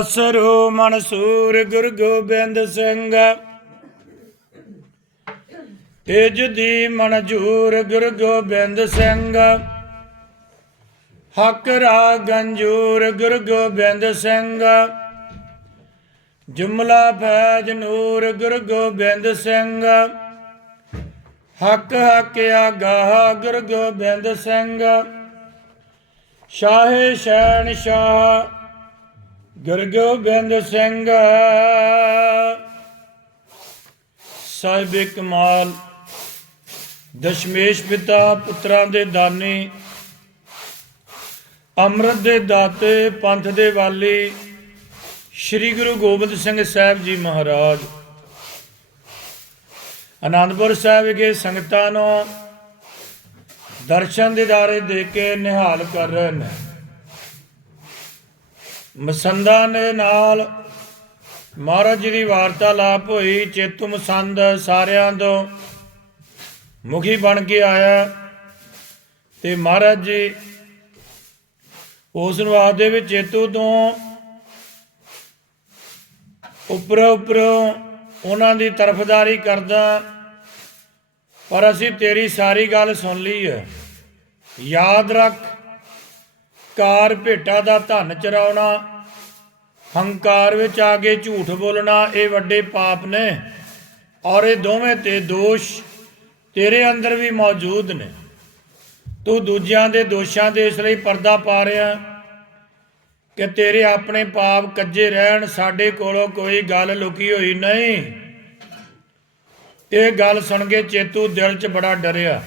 ਅਸਰੋ ਮਨਸੂਰ ਗੁਰ ਗੋਬਿੰਦ ਸਿੰਘ। ਤੇਜ ਦੀ ਮਨਜੂਰ ਗੁਰ ਗੋਬਿੰਦ ਸਿੰਘ। ਹਕ ਰਾ ਗੰਜੂਰ ਗੁਰ ਗੋਬਿੰਦ ਸਿੰਘ। ਜੁਮਲਾ ਫੈਜ ਨੂਰ ਗੁਰ ਗੋਬਿੰਦ ਸਿੰਘ। ਹੱਕ ਹਕ ਆਗਾਹ ਗੁਰ ਗੋਬਿੰਦ ਸਿੰਘ। ਸ਼ਾਹੇ ਸ਼ੈਣ ਸ਼ਾਹ ਗੁਰਗੋਬਿੰਦ ਸਿੰਘ। ਸਾਹਿਬ ਕਮਾਲ, ਦਸ਼ਮੇਸ਼ ਪਿਤਾ ਪੁੱਤਰਾਂ ਦੇ ਦਾਨੀ, ਅੰਮ੍ਰਿਤ ਦੇ ਦਾਤੇ ਪੰਥ ਦੇ ਵਾਲੀ ਸ੍ਰੀ ਗੁਰੂ ਗੋਬਿੰਦ ਸਿੰਘ ਸਾਹਿਬ ਜੀ ਮਹਾਰਾਜ। ਆਨੰਦਪੁਰ ਸਾਹਿਬ ਵਿਖੇ ਸੰਗਤਾਂ ਨੂੰ ਦਰਸ਼ਨ ਦਿਦਾਰੇ ਦੇ ਕੇ ਨਿਹਾਲ ਕਰ ਰਹੇ ਨੇ। ਮਸੰਦਾਂ ਦੇ ਨਾਲ ਮਹਾਰਾਜ ਜੀ ਦੀ ਵਾਰਤਾਲਾਪ ਹੋਈ, ਚੇਤੂ ਮਸੰਦ ਸਾਰਿਆਂ ਤੋਂ ਮੁਖੀ ਬਣ ਕੇ ਆਇਆ ਤੇ ਮਹਾਰਾਜ ਜੀ ਉਸ ਨੂੰ ਆਖਦੇ ਵੀ ਚੇਤੂ ਤੋਂ ਉੱਪਰ ਉੱਪਰ ਉਹਨਾਂ ਦੀ ਤਰਫਦਾਰੀ ਕਰਦਾ, ਪਰ ਅਸੀਂ ਤੇਰੀ ਸਾਰੀ ਗੱਲ ਸੁਣ ਲਈ ਹੈ। ਯਾਦ ਰੱਖ ਕਾਰ ਭੇਟਾ ਦਾ ਧਨ ਚਰਾਉਣਾ, ਹੰਕਾਰ ਵਿੱਚ ਆ ਕੇ ਝੂਠ ਬੋਲਣਾ, ਇਹ ਵੱਡੇ ਪਾਪ ਨੇ। ਔਰ ਇਹ ਦੋਵੇਂ ਤੇ ਦੋਸ਼ ਤੇਰੇ ਅੰਦਰ ਵੀ ਮੌਜੂਦ ਨੇ। ਤੂੰ ਦੂਜਿਆਂ ਦੇ ਦੋਸ਼ਾਂ ਦੇ ਇਸ ਲਈ ਪਰਦਾ ਪਾ ਰਿਹਾ ਕਿ ਤੇਰੇ ਆਪਣੇ ਪਾਪ ਕੱਜੇ ਰਹਿਣ, ਸਾਡੇ ਕੋਲੋਂ ਕੋਈ ਗੱਲ ਲੁਕੀ ਹੋਈ ਨਹੀਂ। ਇਹ ਗੱਲ ਸੁਣ ਕੇ ਚੇਤੂ ਦਿਲ 'ਚ ਬੜਾ ਡਰਿਆ।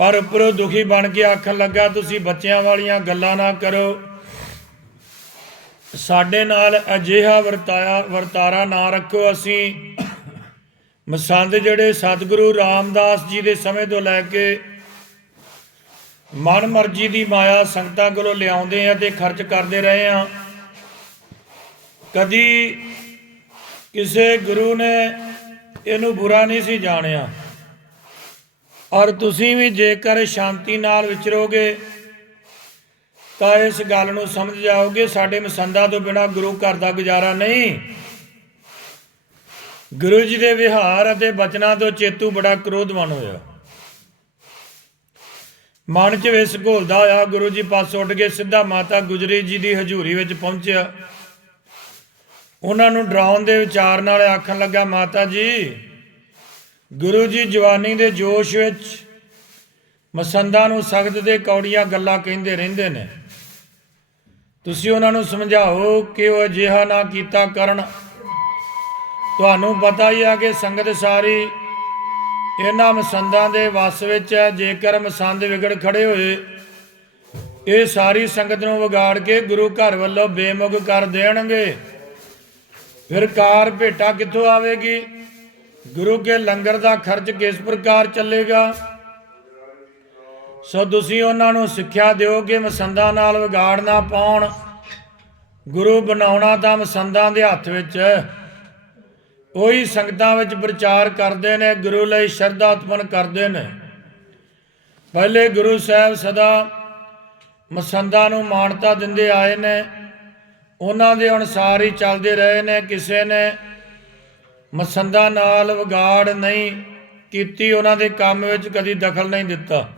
ਪਰ ਉੱਪਰੋਂ ਦੁਖੀ ਬਣ ਕੇ ਆਖਣ ਲੱਗਾ, ਤੁਸੀਂ ਬੱਚਿਆਂ ਵਾਲੀਆਂ ਗੱਲਾਂ ਨਾ ਕਰੋ। ਸਾਡੇ ਨਾਲ ਅਜਿਹਾ ਵਰਤਾਇਆ, ਵਰਤਾਰਾ ਨਾ ਰੱਖੋ ਅਸੀਂ। ਮਸੰਦ ਜਿਹੜੇ ਸਤਿਗੁਰੂ ਰਾਮਦਾਸ ਜੀ ਦੇ ਸਮੇਂ ਤੋਂ ਲੈ ਕੇ ਮਨ ਮਰਜ਼ੀ ਦੀ ਮਾਇਆ ਸੰਗਤਾਂ ਕੋਲੋਂ ਲਿਆਉਂਦੇ ਆ ਤੇ ਖਰਚ ਕਰਦੇ ਰਹੇ ਆ, ਕਦੀ ਕਿਸੇ ਗੁਰੂ ਨੇ ਇਹਨੂੰ ਬੁਰਾ ਨਹੀਂ ਸੀ ਜਾਣਿਆ। ਔਰ ਤੁਸੀਂ ਵੀ ਜੇਕਰ ਸ਼ਾਂਤੀ ਨਾਲ ਵਿਚਰੋਗੇ, ਤਾਂ ਇਸ ਗੱਲ ਨੂੰ ਸਮਝ ਜਾਓਗੇ, ਸਾਡੇ ਮਸੰਦਾ ਤੋਂ ਬਿਨਾ ਗੁਰੂ ਘਰ ਦਾ ਗੁਜ਼ਾਰਾ ਨਹੀਂ। ਗੁਰੂ ਜੀ ਦੇ ਵਿਹਾਰ ਅਤੇ ਬਚਨਾਂ ਤੋਂ ਚੇਤੂ ਬੜਾ ਕ੍ਰੋਧਵਾਨ ਹੋਇਆ। ਮਨ 'ਚ ਵਿਸ ਘੋਲਦਾ ਹੋਇਆ, ਗੁਰੂ ਜੀ ਪਾਸ ਉੱਠ ਕੇ ਸਿੱਧਾ ਮਾਤਾ ਗੁਜਰੀ ਜੀ ਦੀ ਹਜ਼ੂਰੀ ਵਿੱਚ ਪਹੁੰਚਿਆ। ਉਹਨਾਂ ਨੂੰ ਡਰਾਉਣ ਦੇ ਵਿਚਾਰ ਨਾਲ ਆਖਣ ਲੱਗਾ, ਮਾਤਾ ਜੀ ਗੁਰੂ ਜੀ ਜਵਾਨੀ ਦੇ ਜੋਸ਼ ਵਿੱਚ ਮਸੰਦਾਂ ਨੂੰ ਸਖਤ ਦੇ ਕੌੜੀਆਂ ਗੱਲਾਂ ਕਹਿੰਦੇ ਰਹਿੰਦੇ ਨੇ। ਤੁਸੀਂ ਉਹਨਾਂ ਨੂੰ ਸਮਝਾਓ ਕਿ ਉਹ ਅਜਿਹਾ ਨਾ ਕੀਤਾ ਕਰਨ। ਤੁਹਾਨੂੰ ਪਤਾ ਹੀ ਆ ਕਿ ਸੰਗਤ ਸਾਰੀ ਇਹਨਾਂ ਮਸੰਦਾਂ ਦੇ ਵਸ ਵਿੱਚ ਹੈ। ਜੇਕਰ ਮਸੰਦ ਵਿਗੜ ਖੜੇ ਹੋਏ, ਇਹ ਸਾਰੀ ਸੰਗਤ ਨੂੰ ਵਿਗਾੜ ਕੇ ਗੁਰੂ ਘਰ ਵੱਲੋਂ ਬੇਮੁਖ ਕਰ ਦੇਣਗੇ। ਫਿਰ ਕਾਰ ਭੇਟਾ ਕਿੱਥੋਂ ਆਵੇਗੀ? ਗੁਰੂ ਕੇ ਲੰਗਰ ਦਾ ਖਰਚ ਕਿਸ ਪ੍ਰਕਾਰ ਚੱਲੇਗਾ? ਸੋ ਤੁਸੀਂ ਉਹਨਾਂ ਨੂੰ ਸਿੱਖਿਆ ਦਿਓ ਕਿ ਮਸੰਦਾਂ ਨਾਲ ਵਿਗਾੜ ਨਾ ਪਾਉਣ। ਗੁਰੂ ਬਣਾਉਣਾ ਤਾਂ ਮਸੰਦਾਂ ਦੇ ਹੱਥ ਵਿੱਚ ਹੈ। ਉਹੀ ਸੰਗਤਾਂ ਵਿੱਚ ਪ੍ਰਚਾਰ ਕਰਦੇ ਨੇ, ਗੁਰੂ ਲਈ ਸ਼ਰਧਾ ਉਤਪਨ ਕਰਦੇ ਨੇ। ਪਹਿਲੇ ਗੁਰੂ ਸਾਹਿਬ ਸਦਾ ਮਸੰਦਾਂ ਨੂੰ ਮਾਨਤਾ ਦਿੰਦੇ ਆਏ ਨੇ। ਉਹਨਾਂ ਦੇ ਅਨੁਸਾਰ ਹੀ ਚੱਲਦੇ ਰਹੇ ਨੇ, ਕਿਸੇ ਨੇ ਮਸੰਦਾਂ ਨਾਲ ਵਿਗਾੜ ਨਹੀਂ ਕੀਤੀ ਉਹਨਾਂ ਦੇ ਕੰਮ ਵਿੱਚ ਕਦੀ ਦਖਲ ਨਹੀਂ ਦਿੱਤਾ।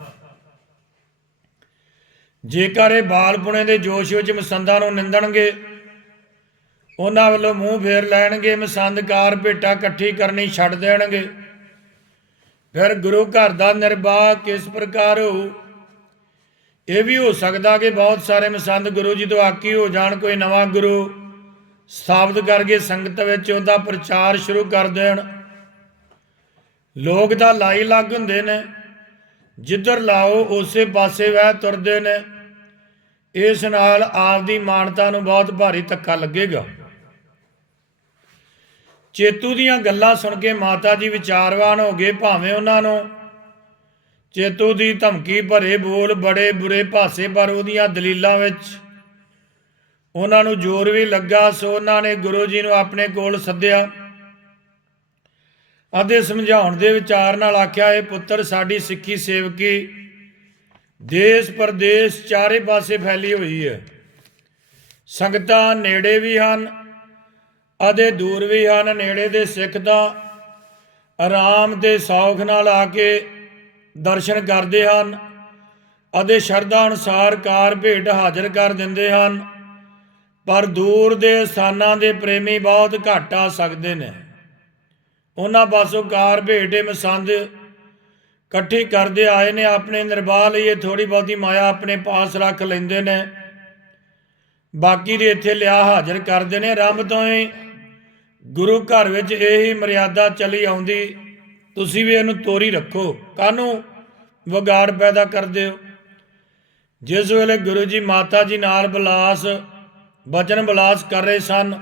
ਜੇਕਰ ਇਹ ਬਾਲਪੁਣੇ ਦੇ ਜੋਸ਼ ਵਿੱਚ ਮਸੰਦਾਂ ਨੂੰ ਨਿੰਦਣਗੇ, ਉਹਨਾਂ ਵੱਲੋਂ ਮੂੰਹ ਫੇਰ ਲੈਣਗੇ ਮਸੰਦਕਾਰ ਭੇਟਾ ਇਕੱਠੀ ਕਰਨੀ ਛੱਡ ਦੇਣਗੇ। ਫਿਰ ਗੁਰੂ ਘਰ ਦਾ ਨਿਰਵਾਹ ਕਿਸ ਪ੍ਰਕਾਰ ਹੋ ਇਹ ਵੀ ਹੋ ਸਕਦਾ ਕਿ ਬਹੁਤ ਸਾਰੇ ਮਸੰਦ ਗੁਰੂ ਜੀ ਤੋਂ ਆਕੀ ਹੋ ਜਾਣ, ਕੋਈ ਨਵਾਂ ਗੁਰੂ ਸਥਾਪਿਤ ਕਰਕੇ ਸੰਗਤ ਵਿੱਚ ਉਹਦਾ ਪ੍ਰਚਾਰ ਸ਼ੁਰੂ ਕਰ ਦੇਣ। ਲੋਕ ਤਾਂ ਲਾਈ ਲੱਗ ਹੁੰਦੇ ਨੇ। ਜਿੱਧਰ ਲਾਓ, ਉਸੇ ਪਾਸੇ ਵਹਿ ਤੁਰਦੇ ਨੇ। ਇਸ ਨਾਲ ਆਪ ਦੀ ਮਾਨਤਾ ਨੂੰ ਬਹੁਤ ਭਾਰੀ ਧੱਕਾ ਲੱਗੇਗਾ। ਚੇਤੂ ਦੀਆਂ ਗੱਲਾਂ ਸੁਣ ਕੇ ਮਾਤਾ ਜੀ ਵਿਚਾਰਵਾਨ ਹੋ ਗਏ ਭਾਵੇਂ ਉਹਨਾਂ ਨੂੰ। ਚੇਤੂ ਦੀ ਧਮਕੀ ਭਰੇ ਬੋਲ ਬੜੇ ਬੁਰੇ ਭਾਸੇ ਪਰ ਉਹਦੀਆਂ ਦਲੀਲਾਂ ਵਿੱਚ ਉਹਨਾਂ ਨੂੰ ਜ਼ੋਰ ਵੀ ਲੱਗਾ, ਸੋ ਉਹਨਾਂ ਨੇ ਗੁਰੂ ਜੀ ਨੂੰ ਆਪਣੇ ਕੋਲ ਸੱਦਿਆ। ਅਤੇ ਸਮਝਾਉਣ ਦੇ ਵਿਚਾਰ ਨਾਲ ਆਖਿਆ, ਇਹ ਪੁੱਤਰ ਸਾਡੀ ਸਿੱਖੀ ਸੇਵਕੀ, ਦੇਸ਼ ਪ੍ਰਦੇਸ਼ ਚਾਰੇ ਪਾਸੇ ਫੈਲੀ ਹੋਈ ਹੈ। ਸੰਗਤਾਂ ਨੇੜੇ ਵੀ ਹਨ, ਅਤੇ ਦੂਰ ਵੀ ਹਨ। ਨੇੜੇ ਦੇ ਸਿੱਖ ਤਾਂ ਆਰਾਮ ਤੇ ਸੌਖ ਨਾਲ ਆ ਕੇ ਦਰਸ਼ਨ ਕਰਦੇ ਹਨ ਅਤੇ ਸ਼ਰਧਾ ਅਨੁਸਾਰ ਕਾਰ ਭੇਟ ਹਾਜ਼ਰ ਕਰ ਦਿੰਦੇ ਹਨ। ਪਰ ਦੂਰ ਦੇ ਸਥਾਨਾਂ ਦੇ ਪ੍ਰੇਮੀ ਬਹੁਤ ਘੱਟ ਆ ਸਕਦੇ ਨੇ। ਉਹਨਾਂ ਪਾਸੋਂ ਕਾਰ, ਭੇਟੇ ਮਸੰਦ ਇਕੱਠੀ ਕਰਦੇ ਆਏ ਨੇ, ਆਪਣੇ ਨਿਰਵਾਹ ਲਈ ਇਹ ਥੋੜੀ ਬਹੁਤੀ ਮਾਇਆ ਆਪਣੇ ਪਾਸ ਰੱਖ ਲੈਂਦੇ ਨੇ। ਬਾਕੀ ਦੇ ਇੱਥੇ ਲਿਆ ਹਾਜ਼ਰ ਕਰਦੇ ਨੇ। ਰੰਬ ਤੋਂ ਹੀ ਗੁਰੂ ਘਰ ਵਿੱਚ ਇਹੀ ਮਰਿਆਦਾ ਚਲੀ ਆਉਂਦੀ, ਤੁਸੀਂ ਵੀ ਇਹਨੂੰ ਤੋਰੀ ਰੱਖੋ। ਕਾਹਨੂੰ ਵਿਗਾੜ ਪੈਦਾ ਕਰਦੇ ਹੋ? ਜਿਸ ਵੇਲੇ ਗੁਰੂ ਜੀ ਮਾਤਾ ਜੀ ਨਾਲ ਬਲਾਸ ਬਚਨ ਬਲਾਸ ਕਰ ਰਹੇ ਸਨ।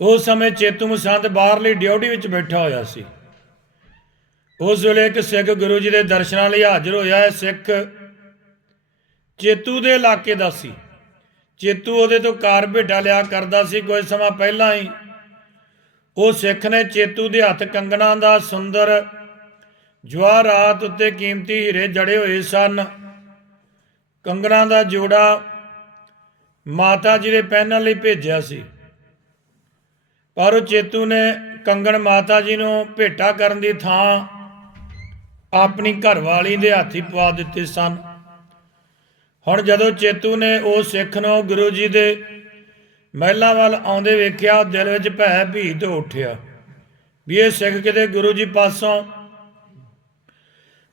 ਉਸ ਸਮੇਂ ਚੇਤੂ ਮਸੰਦ ਬਾਹਰਲੀ ਡਿਊਟੀ ਵਿੱਚ ਬੈਠਾ ਹੋਇਆ ਸੀ। ਉਸ ਵੇਲੇ ਇੱਕ ਸਿੱਖ ਗੁਰੂ ਜੀ ਦੇ ਦਰਸ਼ਨਾਂ ਲਈ ਹਾਜ਼ਰ ਹੋਇਆ ਹੈ ਸਿੱਖ ਚੇਤੂ ਦੇ ਇਲਾਕੇ ਦਾ ਸੀ। ਚੇਤੂ ਉਹਦੇ ਤੋਂ ਕਾਰ ਭੇਟਾ ਲਿਆ ਕਰਦਾ ਸੀ ਕੋਈ ਸਮਾਂ ਪਹਿਲਾਂ ਹੀ। ਉਹ ਸਿੱਖ ਨੇ ਚੇਤੂ ਦੇ ਹੱਥ ਕੰਗਣਾ ਦਾ ਸੁੰਦਰ ਜਵਾਹਰਾਤ ਉੱਤੇ ਕੀਮਤੀ ਹੀਰੇ ਜੜੇ ਹੋਏ ਸਨ। ਕੰਗਣਾ ਦਾ ਜੋੜਾ ਮਾਤਾ ਜੀ ਦੇ ਪਹਿਨਣ ਲਈ ਭੇਜਿਆ ਸੀ। ਪਰ ਉਹ ਚੇਤੂ ਨੇ ਕੰਗਣ ਮਾਤਾ ਜੀ ਨੂੰ ਭੇਟਾ ਕਰਨ ਦੀ ਥਾਂ ਆਪਣੀ ਘਰਵਾਲੀ ਦੇ ਹੱਥੀ ਪਵਾ ਦਿੱਤੇ ਸਨ। ਹੁਣ ਜਦੋਂ ਚੇਤੂ ਨੇ ਉਹ ਸਿੱਖ ਨੂੰ ਗੁਰੂ ਜੀ ਦੇ ਮਹਿਲਾਂ ਵੱਲ ਆਉਂਦੇ ਵੇਖਿਆ ਦਿਲ ਵਿੱਚ ਭੈ ਭੀਤ ਉੱਠਿਆ ਵੀ ਇਹ ਸਿੱਖ ਕਿਤੇ ਗੁਰੂ ਜੀ ਪਾਸੋਂ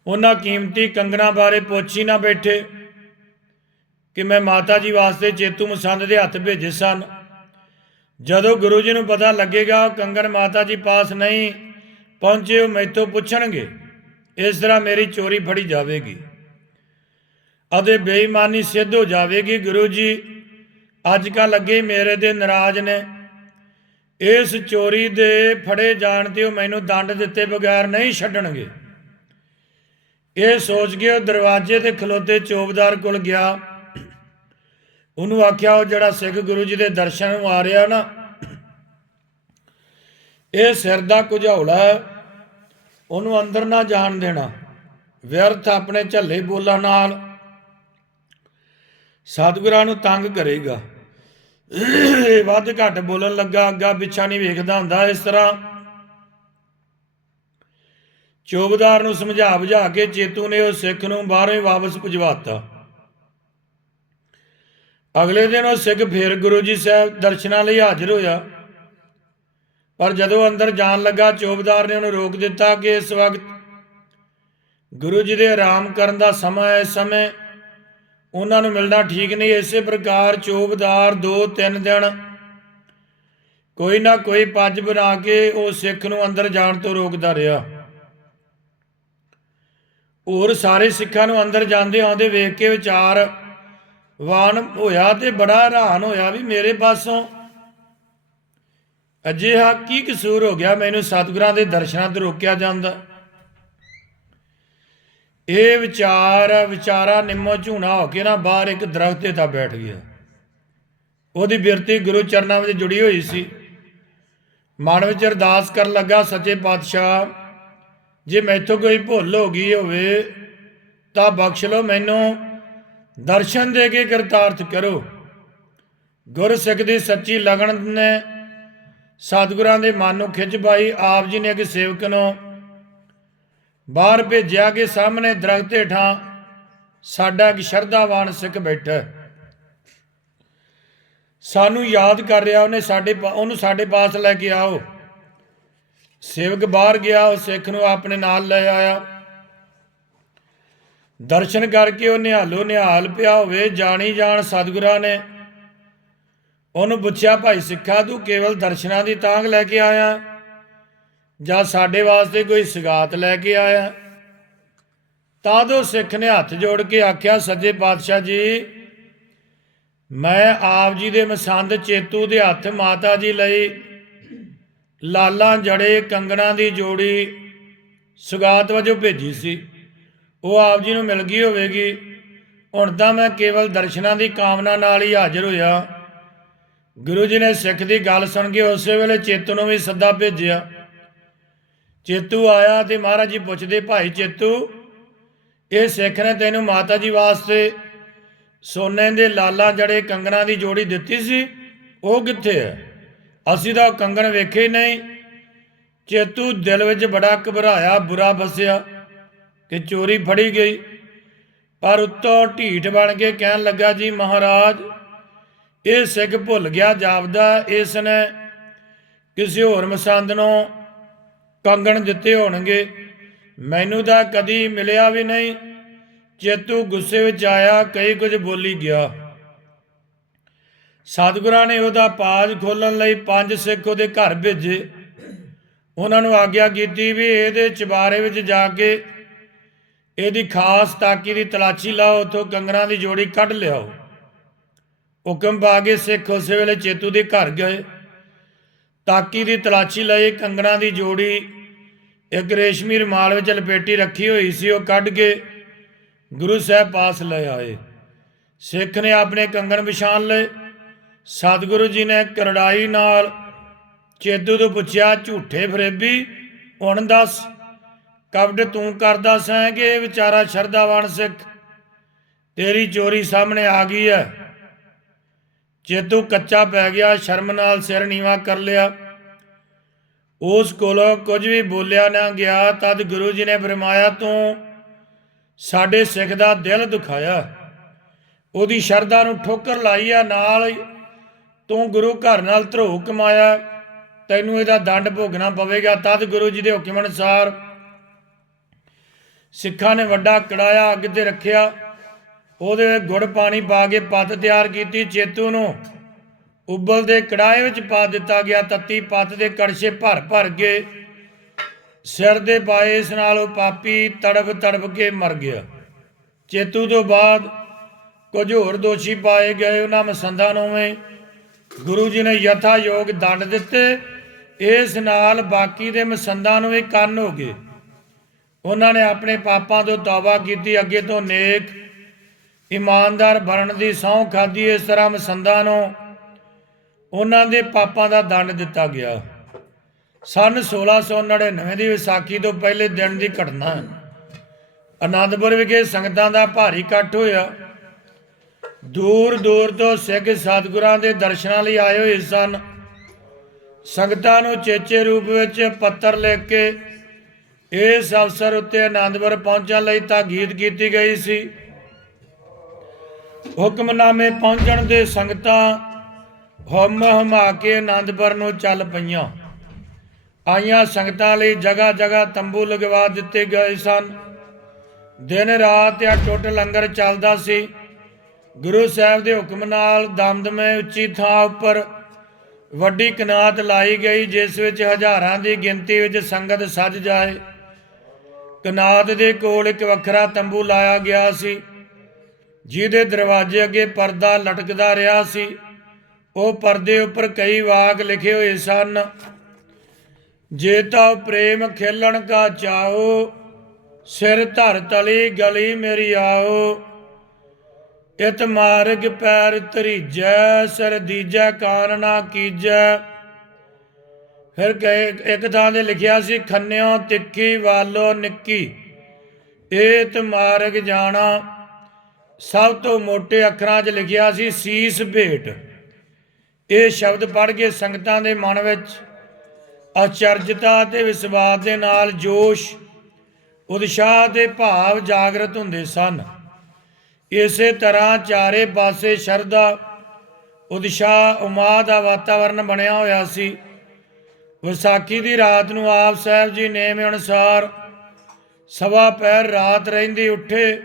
ਉਹਨਾਂ ਕੀਮਤੀ ਕੰਗਣਾ ਬਾਰੇ ਪੁੱਛ ਹੀ ਨਾ ਬੈਠੇ। ਕਿ ਮੈਂ ਮਾਤਾ ਜੀ ਵਾਸਤੇ ਚੇਤੂ ਮਸੰਦ ਦੇ ਹੱਥ ਭੇਜੇ ਸਨ। ਜਦੋਂ ਗੁਰੂ ਜੀ ਨੂੰ ਪਤਾ ਲੱਗੇਗਾ ਉਹ ਕੰਗਣ ਮਾਤਾ ਜੀ ਪਾਸ ਨਹੀਂ ਪਹੁੰਚੇ, ਉਹ ਮੈਥੋਂ ਪੁੱਛਣਗੇ, ਇਸ ਤਰ੍ਹਾਂ ਮੇਰੀ ਚੋਰੀ ਫੜੀ ਜਾਵੇਗੀ। ਅਤੇ ਬੇਈਮਾਨੀ ਸਿੱਧ ਹੋ ਜਾਵੇਗੀ। ਗੁਰੂ ਜੀ, ਅੱਜ ਕੱਲ ਅੱਗੇ ਮੇਰੇ ਦੇ ਨਾਰਾਜ਼ ਨੇ। ਇਸ ਚੋਰੀ ਦੇ ਫੜੇ ਜਾਣ ਤੇ ਉਹ ਮੈਨੂੰ ਦੰਡ ਦਿੱਤੇ ਬਗੈਰ ਨਹੀਂ ਛੱਡਣਗੇ। ਇਹ ਸੋਚ ਕੇ ਉਹ ਦਰਵਾਜ਼ੇ ਤੇ ਖਲੋਤੇ ਚੋਬਦਾਰ ਕੋਲ ਗਿਆ। ਉਹਨੂੰ ਆਖਿਆ ਉਹ ਜਿਹੜਾ ਸਿੱਖ ਗੁਰੂ ਜੀ ਦੇ ਦਰਸ਼ਨ ਨੂੰ ਆ ਰਿਹਾ ਨਾ, ਇਹ ਸਿਰ ਦਾ ਕੁਝੌਲਾ ਉਹਨੂੰ ਅੰਦਰ ਨਾ ਜਾਣ ਦੇਣਾ। ਵਿਅਰਥ ਆਪਣੇ ਝੱਲੇ ਬੋਲਾਂ ਨਾਲ ਸਤਿਗੁਰਾਂ ਨੂੰ ਤੰਗ ਕਰੇਗਾ। ਇਹ ਵੱਧ ਘੱਟ ਬੋਲਣ ਲੱਗਾ, ਅੱਗਾ ਪਿੱਛਾ ਨਹੀਂ ਵੇਖਦਾ ਹੁੰਦਾ ਇਸ ਤਰ੍ਹਾਂ। ਚੋਬਦਾਰ ਨੂੰ ਸਮਝਾ ਬੁਝਾ ਕੇ ਚੇਤੂ ਨੇ ਉਹ ਸਿੱਖ ਨੂੰ ਬਾਹਰੋਂ ਵਾਪਸ ਭਜਵਾਤਾ ਅਗਲੇ ਦਿਨ ਉਹ ਸਿੱਖ ਫੇਰ ਗੁਰੂ ਜੀ ਸਾਹਿਬ ਦਰਸ਼ਨਾਂ ਲਈ ਹਾਜ਼ਰ ਹੋਇਆ। ਪਰ ਜਦੋਂ ਅੰਦਰ ਜਾਣ ਲੱਗਾ, ਚੋਬਦਾਰ ਨੇ ਉਹਨੂੰ ਰੋਕ ਦਿੱਤਾ ਕਿ ਇਸ ਵਕਤ ਗੁਰੂ ਜੀ ਦੇ ਆਰਾਮ ਕਰਨ ਦਾ ਸਮਾਂ ਹੈ, ਇਸ ਸਮੇਂ ਉਹਨਾਂ ਨੂੰ ਮਿਲਣਾ ਠੀਕ ਨਹੀਂ। ਇਸੇ ਪ੍ਰਕਾਰ ਚੋਬਦਾਰ 2-3 ਦਿਨ ਕੋਈ ਨਾ ਕੋਈ ਪੱਜ ਬਣਾ ਕੇ ਉਹ ਸਿੱਖ ਨੂੰ ਅੰਦਰ ਜਾਣ ਤੋਂ ਰੋਕਦਾ ਰਿਹਾ। ਹੋਰ ਸਾਰੇ ਸਿੱਖਾਂ ਨੂੰ ਅੰਦਰ ਜਾਂਦੇ ਆਉਂਦੇ ਵੇਖ ਕੇ ਵਿਚਾਰ ਵਾਨ ਹੋਇਆ ਤੇ ਬੜਾ ਹੈਰਾਨ ਹੋਇਆ ਵੀ ਮੇਰੇ ਪਾਸੋਂ ਅਜਿਹਾ ਕੀ ਕਸੂਰ ਹੋ ਗਿਆ ਮੈਨੂੰ ਸਤਿਗੁਰਾਂ ਦੇ ਦਰਸ਼ਨਾਂ ਤੋਂ ਰੋਕਿਆ ਜਾਂਦਾ ਇਹ ਵਿਚਾਰ, ਵਿਚਾਰਾ ਨਿੰਮੋ ਝੂਣਾ ਹੋ ਕੇ ਨਾ ਬਾਹਰ ਇੱਕ ਦਰਖਤ ਤੇ ਤਾਂ ਬੈਠ ਗਿਆ। ਉਹਦੀ ਬਿਰਤੀ ਗੁਰੂ ਚਰਨਾਂ ਵਿੱਚ ਜੁੜੀ ਹੋਈ ਸੀ। ਮਨ ਵਿੱਚ ਅਰਦਾਸ ਕਰਨ ਲੱਗਾ, ਸੱਚੇ ਪਾਤਸ਼ਾਹ, ਜੇ ਮੈਥੋਂ ਕੋਈ ਭੁੱਲ ਹੋ ਗਈ ਹੋਵੇ ਤਾਂ ਬਖਸ਼ ਲਓ ਮੈਨੂੰ। ਦਰਸ਼ਨ ਦੇ ਕੇ ਕਰਤਾਰਥ ਕਰੋ। ਗੁਰਸਿੱਖ ਦੀ ਸੱਚੀ ਲਗਨ ਨੇ ਸਤਿਗੁਰਾਂ ਦੇ ਮਨ ਨੂੰ ਖਿੱਚ ਪਾਈ, ਆਪ ਜੀ ਨੇ ਇੱਕ ਸੇਵਕ ਨੂੰ ਬਾਹਰ ਭੇਜਿਆ ਕਿ ਸਾਹਮਣੇ ਦਰਖਤ ਹੇਠਾਂ ਸਾਡਾ ਇੱਕ ਸ਼ਰਧਾਵਾਨ ਸਿੱਖ ਬੈਠਾ ਸਾਨੂੰ ਯਾਦ ਕਰ ਰਿਹਾ, ਉਹਨੇ ਸਾਡੇ ਪਾ- ਉਹਨੂੰ ਸਾਡੇ ਪਾਸ ਲੈ ਕੇ ਆਓ। ਸੇਵਕ ਬਾਹਰ ਗਿਆ, ਉਹ ਸਿੱਖ ਨੂੰ ਆਪਣੇ ਨਾਲ ਲੈ ਆਇਆ। ਦਰਸ਼ਨ ਕਰਕੇ ਉਹ ਨਿਹਾਲੋ, ਨਿਹਾਲ ਪਿਆ ਹੋਵੇ, ਜਾਣੀ ਜਾਣ ਸਤਿਗੁਰਾਂ ਨੇ। ਉਹਨੂੰ ਪੁੱਛਿਆ, ਭਾਈ ਸਿੱਖਾ, ਤੂੰ ਕੇਵਲ ਦਰਸ਼ਨਾਂ ਦੀ ਤਾਂਗ ਲੈ ਕੇ ਆਇਆ? ਜਾਂ ਸਾਡੇ ਵਾਸਤੇ ਕੋਈ ਸਗਾਤ ਲੈ ਕੇ ਆਇਆ? ਤਦ ਉਹ ਸਿੱਖ ਨੇ ਹੱਥ ਜੋੜ ਕੇ ਆਖਿਆ, ਸੱਜੇ ਪਾਤਸ਼ਾਹ ਜੀ, ਮੈਂ ਆਪ ਜੀ ਦੇ ਮਸੰਦ ਚੇਤੂ ਦੇ ਹੱਥ ਮਾਤਾ ਜੀ ਲਈ ਲਾਲਾਂ, ਜੜੇ, ਕੰਗਣਾ ਦੀ ਜੋੜੀ ਸੁਗਾਤ ਵਜੋਂ ਭੇਜੀ ਸੀ। ਉਹ ਆਪ ਜੀ ਨੂੰ ਮਿਲ ਗਈ ਹੋਵੇਗੀ। ਹੁਣ ਤਾਂ ਮੈਂ ਕੇਵਲ ਦਰਸ਼ਨਾਂ ਦੀ ਕਾਮਨਾ ਨਾਲ ਹੀ ਹਾਜ਼ਰ ਹੋਇਆ। ਗੁਰੂ ਜੀ ਨੇ ਸਿੱਖ ਦੀ ਗੱਲ ਸੁਣ ਕੇ ਉਸੇ ਵੇਲੇ ਚੇਤੂ ਨੂੰ ਵੀ ਸੱਦਾ ਭੇਜਿਆ। ਚੇਤੂ ਆਇਆ ਤੇ ਮਹਾਰਾਜ ਜੀ ਪੁੱਛਦੇ, ਭਾਈ ਚੇਤੂ, ਇਹ ਸਿੱਖ ਨੇ ਤੈਨੂੰ ਮਾਤਾ ਜੀ ਵਾਸਤੇ ਸੋਨੇ ਦੇ ਲਾਲਾ, ਜੜੇ ਕੰਗਣਾ ਦੀ ਜੋੜੀ ਦਿੱਤੀ ਸੀ? ਉਹ ਕਿੱਥੇ ਹੈ? ਅਸੀਂ ਤਾਂ ਉਹ ਕੰਗਣ ਵੇਖੇ ਹੀ ਨਹੀਂ। ਚੇਤੂ ਦਿਲ ਵਿੱਚ ਬੜਾ ਘਬਰਾਇਆ, ਬੁਰਾ ਫਸਿਆ ਕਿ ਚੋਰੀ ਫੜੀ ਗਈ। ਪਰ ਉੱਤੋਂ ਢੀਠ ਬਣ ਕੇ ਕਹਿਣ ਲੱਗਾ, ਜੀ ਮਹਾਰਾਜ, ਇਹ ਸਿੱਖ ਭੁੱਲ ਗਿਆ ਜਾਪਦਾ। ਇਸ ਨੇ ਕਿਸੇ ਹੋਰ ਮਸੰਦ ਨੂੰ ਕੰਗਣ ਦਿੱਤੇ ਹੋਣਗੇ। ਮੈਨੂੰ ਤਾਂ ਕਦੀ ਮਿਲਿਆ ਵੀ ਨਹੀਂ। ਚੇਤੂ ਗੁੱਸੇ ਵਿੱਚ ਆਇਆ, ਕਈ ਕੁਝ ਬੋਲੀ ਗਿਆ। ਸਤਿਗੁਰਾਂ ਨੇ ਉਹਦਾ ਪਾਜ ਖੋਲਣ ਲਈ ਪੰਜ ਸਿੱਖ ਉਹਦੇ ਘਰ ਭੇਜੇ। ਉਹਨਾਂ ਨੂੰ ਆਗਿਆ ਕੀਤੀ ਵੀ ਇਹਦੇ ਚਬਾਰੇ ਵਿੱਚ ਜਾ ਕੇ ਇਹਦੀ ਖਾਸ ਤਾਕੀ ਦੀ ਤਲਾਸ਼ੀ ਲਾਓ, ਉਥੋਂ ਕੰਗਰਾਂ ਦੀ ਜੋੜੀ ਕੱਢ ਲਿਆਓ। ਹੁਕਮ ਪਾ ਕੇ ਸਿੱਖ ਉਸੇ ਵੇਲੇ ਚੇਤੂ ਦੇ ਘਰ ਗਏ। ਤਾਕੀ ਦੀ ਤਲਾਸ਼ੀ ਲਈ ਕੰਗਰਾਂ ਦੀ ਜੋੜੀ ਇੱਕ ਰੇਸ਼ਮੀ ਰੁਮਾਲ ਵਿੱਚ ਲਪੇਟੀ ਰੱਖੀ ਹੋਈ ਸੀ, ਉਹ ਕੱਢ ਕੇ ਗੁਰੂ ਸਾਹਿਬ ਪਾਸ ਲੈ ਆਏ। ਸਿੱਖ ਨੇ ਆਪਣੇ ਕੰਗਣ ਵਿਛਾਣ ਲਏ। ਸਤਿਗੁਰੂ ਜੀ ਨੇ ਕਰੜਾਈ ਨਾਲ ਚੇਤੂ ਤੋਂ ਪੁੱਛਿਆ, ਝੂਠੇ ਫਰੇਬੀ, ਹੁਣ ਦੱਸ। ਕਬਡ ਤੂੰ ਕਰਦਾ ਸੈਂ ਕਿ ਵਿਚਾਰਾ ਸ਼ਰਧਾਵਾਨ ਸਿੱਖ। ਤੇਰੀ ਚੋਰੀ ਸਾਹਮਣੇ ਆ ਗਈ ਹੈ ਚੇਤੂ ਕੱਚਾ ਪੈ ਗਿਆ, ਸ਼ਰਮ ਨਾਲ ਸਿਰ ਨੀਵਾ ਕਰ ਲਿਆ। ਉਸ ਕੋਲੋਂ ਕੁਝ ਵੀ ਬੋਲਿਆ ਨਾ ਗਿਆ, ਤਦ ਗੁਰੂ ਜੀ ਨੇ ਫਰਮਾਇਆ, ਤੂੰ ਸਾਡੇ ਸਿੱਖ ਦਾ ਦਿਲ ਦੁਖਾਇਆ। ਉਹਦੀ ਸ਼ਰਧਾ ਨੂੰ ਠੋਕਰ ਲਾਈ ਆ, ਨਾਲ ਤੂੰ ਗੁਰੂ ਘਰ ਨਾਲ ਧਰੋ ਕਮਾਇਆ। ਤੈਨੂੰ ਇਹਦਾ ਦੰਡ ਭੋਗਣਾ ਪਵੇਗਾ। ਤਦ ਗੁਰੂ ਜੀ ਦੇ ਹੁਕਮ ਅਨੁਸਾਰ ਸਿੱਖਾਂ ਨੇ ਵੱਡਾ ਕੜਾਇਆ ਅੱਗ ਤੇ ਰੱਖਿਆ। ਉਹਦੇ ਵਿੱਚ ਗੁੜ ਪਾਣੀ ਪਾ ਕੇ ਪੱਤ ਤਿਆਰ ਕੀਤੀ। ਚੇਤੂ ਨੂੰ ਉਬਲਦੇ ਕੜਾਏ ਵਿੱਚ ਪਾ ਦਿੱਤਾ ਗਿਆ। ਤੱਤੀ ਪੱਤ ਦੇ ਕੜਛੇ ਭਰ ਭਰ ਕੇ ਸਿਰ ਦੇ ਪਾਏ ਇਸ ਨਾਲ ਉਹ ਪਾਪੀ ਤੜਪ ਤੜਪ ਕੇ ਮਰ ਗਿਆ। ਚੇਤੂ ਤੋਂ ਬਾਅਦ ਕੁਝ ਹੋਰ ਦੋਸ਼ੀ ਪਾਏ ਗਏ। ਉਹਨਾਂ ਮਸੰਦਾਂ ਨੂੰ ਵੀ ਗੁਰੂ ਜੀ ਨੇ ਯਥਾ ਯੋਗ ਦੰਡ ਦਿੱਤੇ। ਇਸ ਨਾਲ ਬਾਕੀ ਦੇ ਮਸੰਦਾਂ ਨੂੰ ਵੀ ਕੰਨ ਹੋ ਗਏ। ਉਹਨਾਂ ਨੇ ਆਪਣੇ ਪਾਪਾਂ ਤੋਂ ਤੌਬਾ ਕੀਤੀ, ਅੱਗੇ ਤੋਂ ਨੇਕ ਇਮਾਨਦਾਰ ਬਣਨ ਦੀ ਸਹੁੰ ਖਾਦੀ ਇਸ ਤਰ੍ਹਾਂ ਮਸੰਦਾਂ ਨੂੰ ਉਹਨਾਂ ਦੇ ਪਾਪਾਂ ਦਾ ਦੰਡ ਦਿੱਤਾ ਗਿਆ। ਸਨ 1699 ਦੀ ਵਿਸਾਖੀ ਤੋਂ ਪਹਿਲੇ ਦਿਨ ਦੀ ਘਟਨਾ ਹੈ। ਆਨੰਦਪੁਰ ਵਿਖੇ ਸੰਗਤਾਂ ਦਾ ਭਾਰੀ ਇਕੱਠ ਹੋਇਆ। ਦੂਰ ਦੂਰ ਤੋਂ ਸਿੱਖ ਸਤਿਗੁਰਾਂ ਦੇ ਦਰਸ਼ਨਾਂ ਲਈ ਆਏ ਹੋਏ ਸਨ। ਸੰਗਤਾਂ ਨੂੰ ਚੇਚੇ ਰੂਪ ਵਿੱਚ ਪੱਤਰ ਲਿਖ ਕੇ ਇਸ ਅਵਸਰ ਉੱਤੇ ਆਨੰਦਪੁਰ ਪਹੁੰਚਣ ਲਈ ਤਾਕੀਦ ਕੀਤੀ ਗਈ ਸੀ। ਹੁਕਮਨਾਮੇ ਪਹੁੰਚਣ ਦੇ ਸੰਗਤਾਂ ਹਮ ਹਮਾ ਕੇ ਆਨੰਦਪੁਰ ਨੂੰ ਚੱਲ ਪਈਆਂ। ਆਈਆਂ ਸੰਗਤਾਂ ਲਈ ਜਗ੍ਹਾ ਜਗ੍ਹਾ ਤੰਬੂ ਲਗਵਾ ਦਿੱਤੇ ਗਏ ਸਨ। ਦਿਨ ਰਾਤ ਆ ਟੁੱਟ ਲੰਗਰ ਚੱਲਦਾ ਸੀ। ਗੁਰੂ ਸਾਹਿਬ ਦੇ ਹੁਕਮ ਨਾਲ ਦਮਦਮੇ ਉੱਚੀ ਥਾਂ ਉੱਪਰ ਵੱਡੀ ਕਨਾਤ ਲਾਈ ਗਈ, ਜਿਸ ਵਿੱਚ ਹਜ਼ਾਰਾਂ ਦੀ ਗਿਣਤੀ ਵਿੱਚ ਸੰਗਤ ਸੱਜ ਜਾਏ। ਕਨਾਦ ਦੇ ਕੋਲ ਇੱਕ ਵੱਖਰਾ ਤੰਬੂ ਲਾਇਆ ਗਿਆ ਸੀ, ਜਿਹਦੇ ਦਰਵਾਜ਼ੇ ਅੱਗੇ ਪਰਦਾ ਲਟਕਦਾ ਰਿਹਾ ਸੀ। ਉਹ ਪਰਦੇ ਉੱਪਰ ਕਈ ਵਾਕ ਲਿਖੇ ਹੋਏ ਸਨ, ਜੇ ਤਾ ਪ੍ਰੇਮ ਖੇਲਣ ਕਾ ਚਾਓ ਸਿਰ ਧਰ ਤਲੀ ਗਲੀ ਮੇਰੀ ਆਓ। ਇਤ ਮਾਰਗ ਪੈਰ ਧਰੀਜੈ, ਸਿਰ ਦੀਜੈ ਕਾਨ ਨਾ ਕੀਜੈ। ਫਿਰ ਕਹੇ, ਇੱਕ ਥਾਂ ਤੇ ਲਿਖਿਆ ਸੀ, ਖੰਨਿਓ ਤਿੱਖੀ ਵਾਲੋ ਨਿੱਕੀ, ਏਤ ਮਾਰਗ ਜਾਣਾ। ਸਭ ਤੋਂ ਮੋٹے ਅੱਖਰਾਂ 'ਚ ਲਿਖਿਆ ਸੀ, ਸੀਸ ਭੇਟ। ਇਹ ਸ਼ਬਦ ਪੜ੍ਹ ਕੇ ਸੰਗਤਾਂ ਦੇ ਮਨ ਵਿੱਚ ਅਚਰਜਤਾ ਤੇ ਵਿਸ਼ਵਾਸ ਦੇ ਨਾਲ ਜੋਸ਼, ਉਤਸ਼ਾਹ ਦੇ ਭਾਵ ਜਾਗਰਤ ਹੁੰਦੇ ਸਨ। ਇਸੇ ਤਰ੍ਹਾਂ ਚਾਰੇ ਪਾਸੇ ਸ਼ਰਧਾ, ਉਤਸ਼ਾਹ ਉਮਾ ਦਾ ਵਾਤਾਵਰਣ ਬਣਿਆ ਹੋਇਆ ਸੀ। ਵਿਸਾਖੀ ਦੀ ਰਾਤ ਨੂੰ ਆਪ ਸਾਹਿਬ ਜੀ ਨੇਮ ਅਨੁਸਾਰ ਸਵਾ ਪੈਰ ਰਾਤ ਰਹਿੰਦੀ ਉੱਠੇ,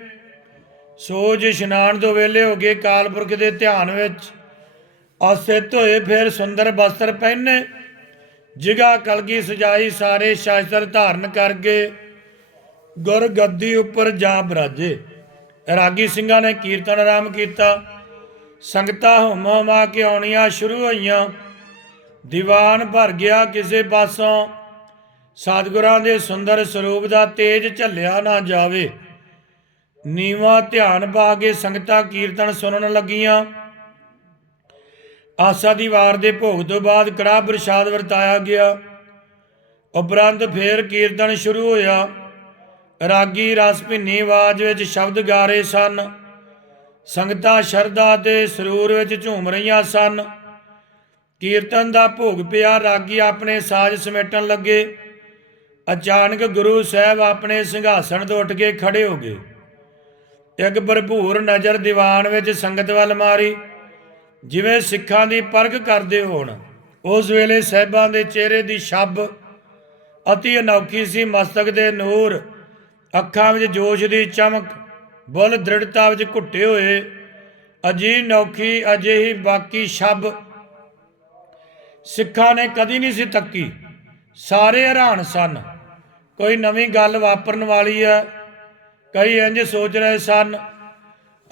ਸੋਜ ਇਸ਼ਨਾਨ ਤੋਂ ਵੇਲੇ ਹੋ ਗਏ ਕਾਲਪੁਰਖ ਦੇ ਧਿਆਨ ਵਿੱਚ। ਆਸਿਤ ਧੋਏ ਫਿਰ ਸੁੰਦਰ ਬਸਤਰ ਪਹਿਨੇ ਜਿਗਾ ਕਲਗੀ ਸਜਾਈ ਸਾਰੇ ਸ਼ਾਸਤਰ ਧਾਰਨ ਕਰਕੇ ਗੁਰ ਗੱਦੀ ਉੱਪਰ ਜਾ ਬਰਾਜੇ। ਰਾਗੀ ਸਿੰਘਾਂ ਨੇ ਕੀਰਤਨ ਆਰਾਮ ਕੀਤਾ। ਸੰਗਤਾਂ ਹੁਮ ਹੁਮਾ ਕੇ ਆਉਣੀਆਂ ਸ਼ੁਰੂ ਹੋਈਆਂ। ਦੀਵਾਨ ਭਰ ਗਿਆ ਕਿਸੇ ਪਾਸੋਂ। ਸਤਿਗੁਰਾਂ ਦੇ ਸੁੰਦਰ ਸਰੂਪ ਦਾ ਤੇਜ ਝੱਲਿਆ ਨਾ ਜਾਵੇ। ਨੀਵਾ ਧਿਆਨ ਪਾ ਕੇ ਸੰਗਤਾਂ ਕੀਰਤਨ ਸੁਣਨ ਲੱਗੀਆਂ। ਆਸਾ ਦੀ ਵਾਰ ਦੇ ਭੋਗ ਤੋਂ ਬਾਅਦ ਕੜਾ ਪ੍ਰਸ਼ਾਦ ਵਰਤਾਇਆ ਗਿਆ। ਉਪਰੰਤ ਫੇਰ ਕੀਰਤਨ ਸ਼ੁਰੂ ਹੋਇਆ। ਰਾਗੀ ਰਸ ਭਿੰਨੀ ਆਵਾਜ਼ ਵਿੱਚ ਸ਼ਬਦ ਗਾ ਰਹੇ ਸਨ। ਸੰਗਤਾਂ ਸ਼ਰਧਾ ਤੇ ਸਰੂਰ ਵਿੱਚ ਝੂਮ ਰਹੀਆਂ ਸਨ। ਕੀਰਤਨ ਦਾ ਭੋਗ ਪਿਆ, ਰਾਗੀ ਆਪਣੇ ਸਾਜ਼ ਸਮੇਟਣ ਲੱਗੇ। ਅਚਾਨਕ ਗੁਰੂ ਸਾਹਿਬ ਆਪਣੇ ਸਿੰਘਾਸਣ ਤੋਂ ਉੱਠ ਕੇ ਖੜੇ ਹੋ ਗਏ। ਇੱਕ ਭਰਪੂਰ ਨਜ਼ਰ ਦੀਵਾਨ ਵਿੱਚ ਸੰਗਤ ਵੱਲ ਮਾਰੀ। ਜਿਵੇਂ ਸਿੱਖਾਂ ਦੀ ਪਰਖ ਕਰਦੇ ਹੋਣ, ਉਸ ਵੇਲੇ ਸਹਿਬਾਂ ਦੇ ਚਿਹਰੇ ਦੀ ਛੱਬ ਅਤੀ ਅਨੋਖੀ ਸੀ। ਮਸਤਕ ਦੇ ਨੂਰ ਅੱਖਾਂ ਵਿੱਚ ਜੋਸ਼ ਦੀ ਚਮਕ, ਬੁੱਲ ਦ੍ਰਿੜਤਾ ਵਿੱਚ ਘੁੱਟੇ ਹੋਏ। ਅਜੀ ਨੌਖੀ ਅਜਿਹੀ ਬਾਕੀ ਸ਼ਬ ਸਿੱਖਾਂ ਨੇ ਕਦੀ ਨਹੀਂ ਸੀ ਤੱਕੀ। ਸਾਰੇ ਹੈਰਾਨ ਸਨ। ਕੋਈ ਨਵੀਂ ਗੱਲ ਵਾਪਰਨ ਵਾਲੀ ਹੈ। ਕਈ ਇੰਜ ਸੋਚ ਰਹੇ ਸਨ।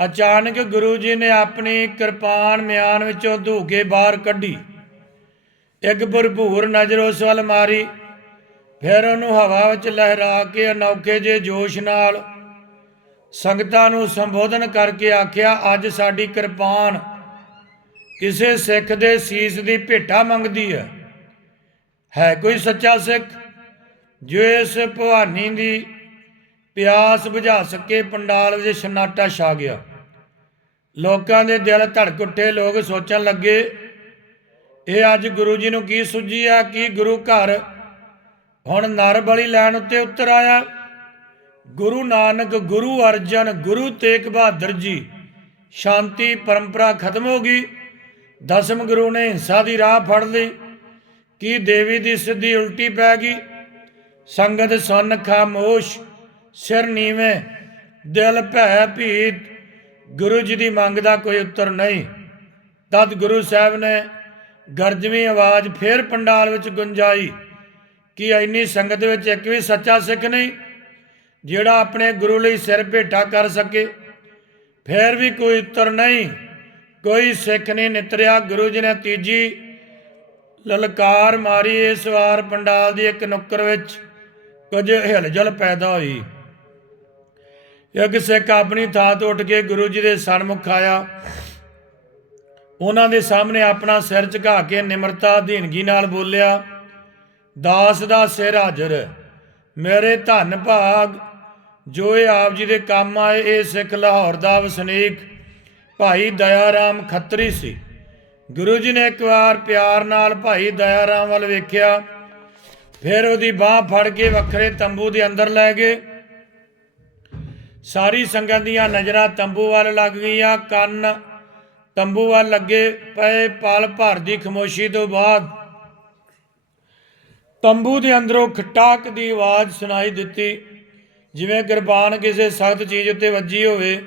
ਅਚਾਨਕ ਗੁਰੂ ਜੀ ਨੇ ਆਪਣੀ ਕਿਰਪਾਨ ਮਿਆਨ ਵਿੱਚੋਂ ਧੂ ਕੇ ਬਾਹਰ ਕੱਢੀ। ਇੱਕ ਭਰਪੂਰ ਨਜ਼ਰ ਉਸ ਵੱਲ ਮਾਰੀ। ਫਿਰ ਉਹਨੂੰ ਹਵਾ ਵਿੱਚ ਲਹਿਰਾ ਕੇ ਅਨੌਖੇ ਜੇ ਜੋਸ਼ ਨਾਲ ਸੰਗਤਾਂ ਨੂੰ ਸੰਬੋਧਨ ਕਰਕੇ ਆਖਿਆ, ਅੱਜ ਸਾਡੀ ਕਿਰਪਾਨ ਕਿਸੇ ਸਿੱਖ ਦੇ ਸੀਸ ਦੀ ਭੇਟਾ ਮੰਗਦੀ ਹੈ ਹੈ ਕੋਈ ਸੱਚਾ ਸਿੱਖ? ਜੋ ਇਸ ਭਵਾਨੀ ਦੀ ਪਿਆਸ ਬੁਝਾ ਸਕੇ, ਪੰਡਾਲ ਵਿੱਚ ਸਨਾਟਾ ਛਾ ਗਿਆ। ਲੋਕਾਂ ਦੇ ਦਿਲ ਧੜਕ ਉੱਠੇ ਲੋਕ ਸੋਚਣ ਲੱਗੇ, ਇਹ ਅੱਜ ਗੁਰੂ ਜੀ ਨੂੰ ਕੀ ਸੁਝੀ ਆ, ਕੀ ਗੁਰੂ ਘਰ? ਹੁਣ ਨਰ ਬਲੀ ਲੈਣ ਉੱਤੇ ਉਤਰ ਆਇਆ। ਗੁਰੂ ਨਾਨਕ, ਗੁਰੂ ਅਰਜਨ, ਗੁਰੂ ਤੇਗ ਬਹਾਦਰ ਜੀ, ਸ਼ਾਂਤੀ, ਪਰੰਪਰਾ ਖਤਮ ਹੋ ਗਈ। ਦਸਮ ਗੁਰੂ ਨੇ ਹਿੰਸਾ ਦੀ ਰਾਹ ਫੜ ਲਈ। ਕੀ ਦੇਵੀ ਦੀ ਸਿੱਧੀ ਉਲਟੀ ਪੈ ਗਈ? ਸੰਗਤ ਸੁਨ ਖਾਮੋਸ਼, ਸਿਰ ਨੀਵੇਂ, ਦਿਲ ਭੈ ਭੀਤ। ਗੁਰੂ ਜੀ ਦੀ ਮੰਗ ਦਾ ਕੋਈ ਉੱਤਰ ਨਹੀਂ। ਤਦ ਗੁਰੂ ਸਾਹਿਬ ਨੇ ਗਰਜਵੀਂ ਆਵਾਜ਼ ਫੇਰ ਪੰਡਾਲ ਵਿੱਚ ਗੁੰਜਾਈ ਕਿ ਇੰਨੀ ਸੰਗਤ ਵਿੱਚ ਇੱਕ ਵੀ ਸੱਚਾ ਸਿੱਖ ਨਹੀਂ, ਜਿਹੜਾ ਆਪਣੇ ਗੁਰੂ ਲਈ ਸਿਰ ਭੇਟਾ ਕਰ ਸਕੇ। ਫੇਰ ਵੀ ਕੋਈ ਉੱਤਰ ਨਹੀਂ। ਕੋਈ ਸਿੱਖ ਨਹੀਂ ਨਿਤਰਿਆ, ਗੁਰੂ ਜੀ ਨੇ ਤੀਜੀ ਲਲਕਾਰ ਮਾਰੀ ਇਸ ਵਾਰ ਪੰਡਾਲ ਦੀ ਇੱਕ ਨੁੱਕਰ ਵਿੱਚ। ਕੁਝ ਹਿਲਜੁਲ ਪੈਦਾ ਹੋਈ। ਇੱਕ ਸਿੱਖ ਆਪਣੀ ਥਾਂ ਤੋਂ ਉੱਠ ਕੇ ਗੁਰੂ ਜੀ ਦੇ ਸਨਮੁਖ ਆਇਆ। ਉਹਨਾਂ ਦੇ ਸਾਹਮਣੇ ਆਪਣਾ ਸਿਰ ਝੁਕਾ ਕੇ ਨਿਮਰਤਾ, ਅਧੀਨਗੀ ਨਾਲ ਬੋਲਿਆ, ਦਾਸ ਦਾ ਸਿਰ ਹਾਜ਼ਰ। ਮੇਰੇ ਧੰਨ ਭਾਗ, ਜੋ ਇਹ ਆਪ ਜੀ ਦੇ ਕੰਮ ਆਏ, ਇਹ ਸਿੱਖ ਲਾਹੌਰ ਦਾ ਵਸਨੀਕ ਭਾਈ ਦਇਆ ਰਾਮ ਖੱਤਰੀ ਸੀ। ਗੁਰੂ ਜੀ ਨੇ ਇੱਕ ਵਾਰ ਪਿਆਰ ਨਾਲ ਭਾਈ ਦਇਆ ਰਾਮ ਵੱਲ ਵੇਖਿਆ। ਫਿਰ ਉਹਦੀ ਬਾਹ ਫੜ ਕੇ ਵੱਖਰੇ ਤੰਬੂ ਦੇ ਅੰਦਰ ਲੈ ਗਏ। ਸਾਰੀ ਸੰਗਤ ਦੀਆਂ ਨਜ਼ਰਾਂ ਤੰਬੂ ਵੱਲ ਲੱਗ ਗਈਆਂ। ਕੰਨ ਤੰਬੂ ਵੱਲ ਲੱਗੇ ਪਏ, ਪਲ ਭਰ ਦੀ ਖਮੋਸ਼ੀ ਤੋਂ ਬਾਅਦ ਤੰਬੂ ਦੇ ਅੰਦਰੋਂ ਖਟਾਕ ਦੀ ਆਵਾਜ਼ ਸੁਣਾਈ ਦਿੱਤੀ। ਜਿਵੇਂ ਕਿਰਪਾਨ ਕਿਸੇ ਸਖਤ ਚੀਜ਼ ਉੱਤੇ ਵੱਜੀ ਹੋਵੇ।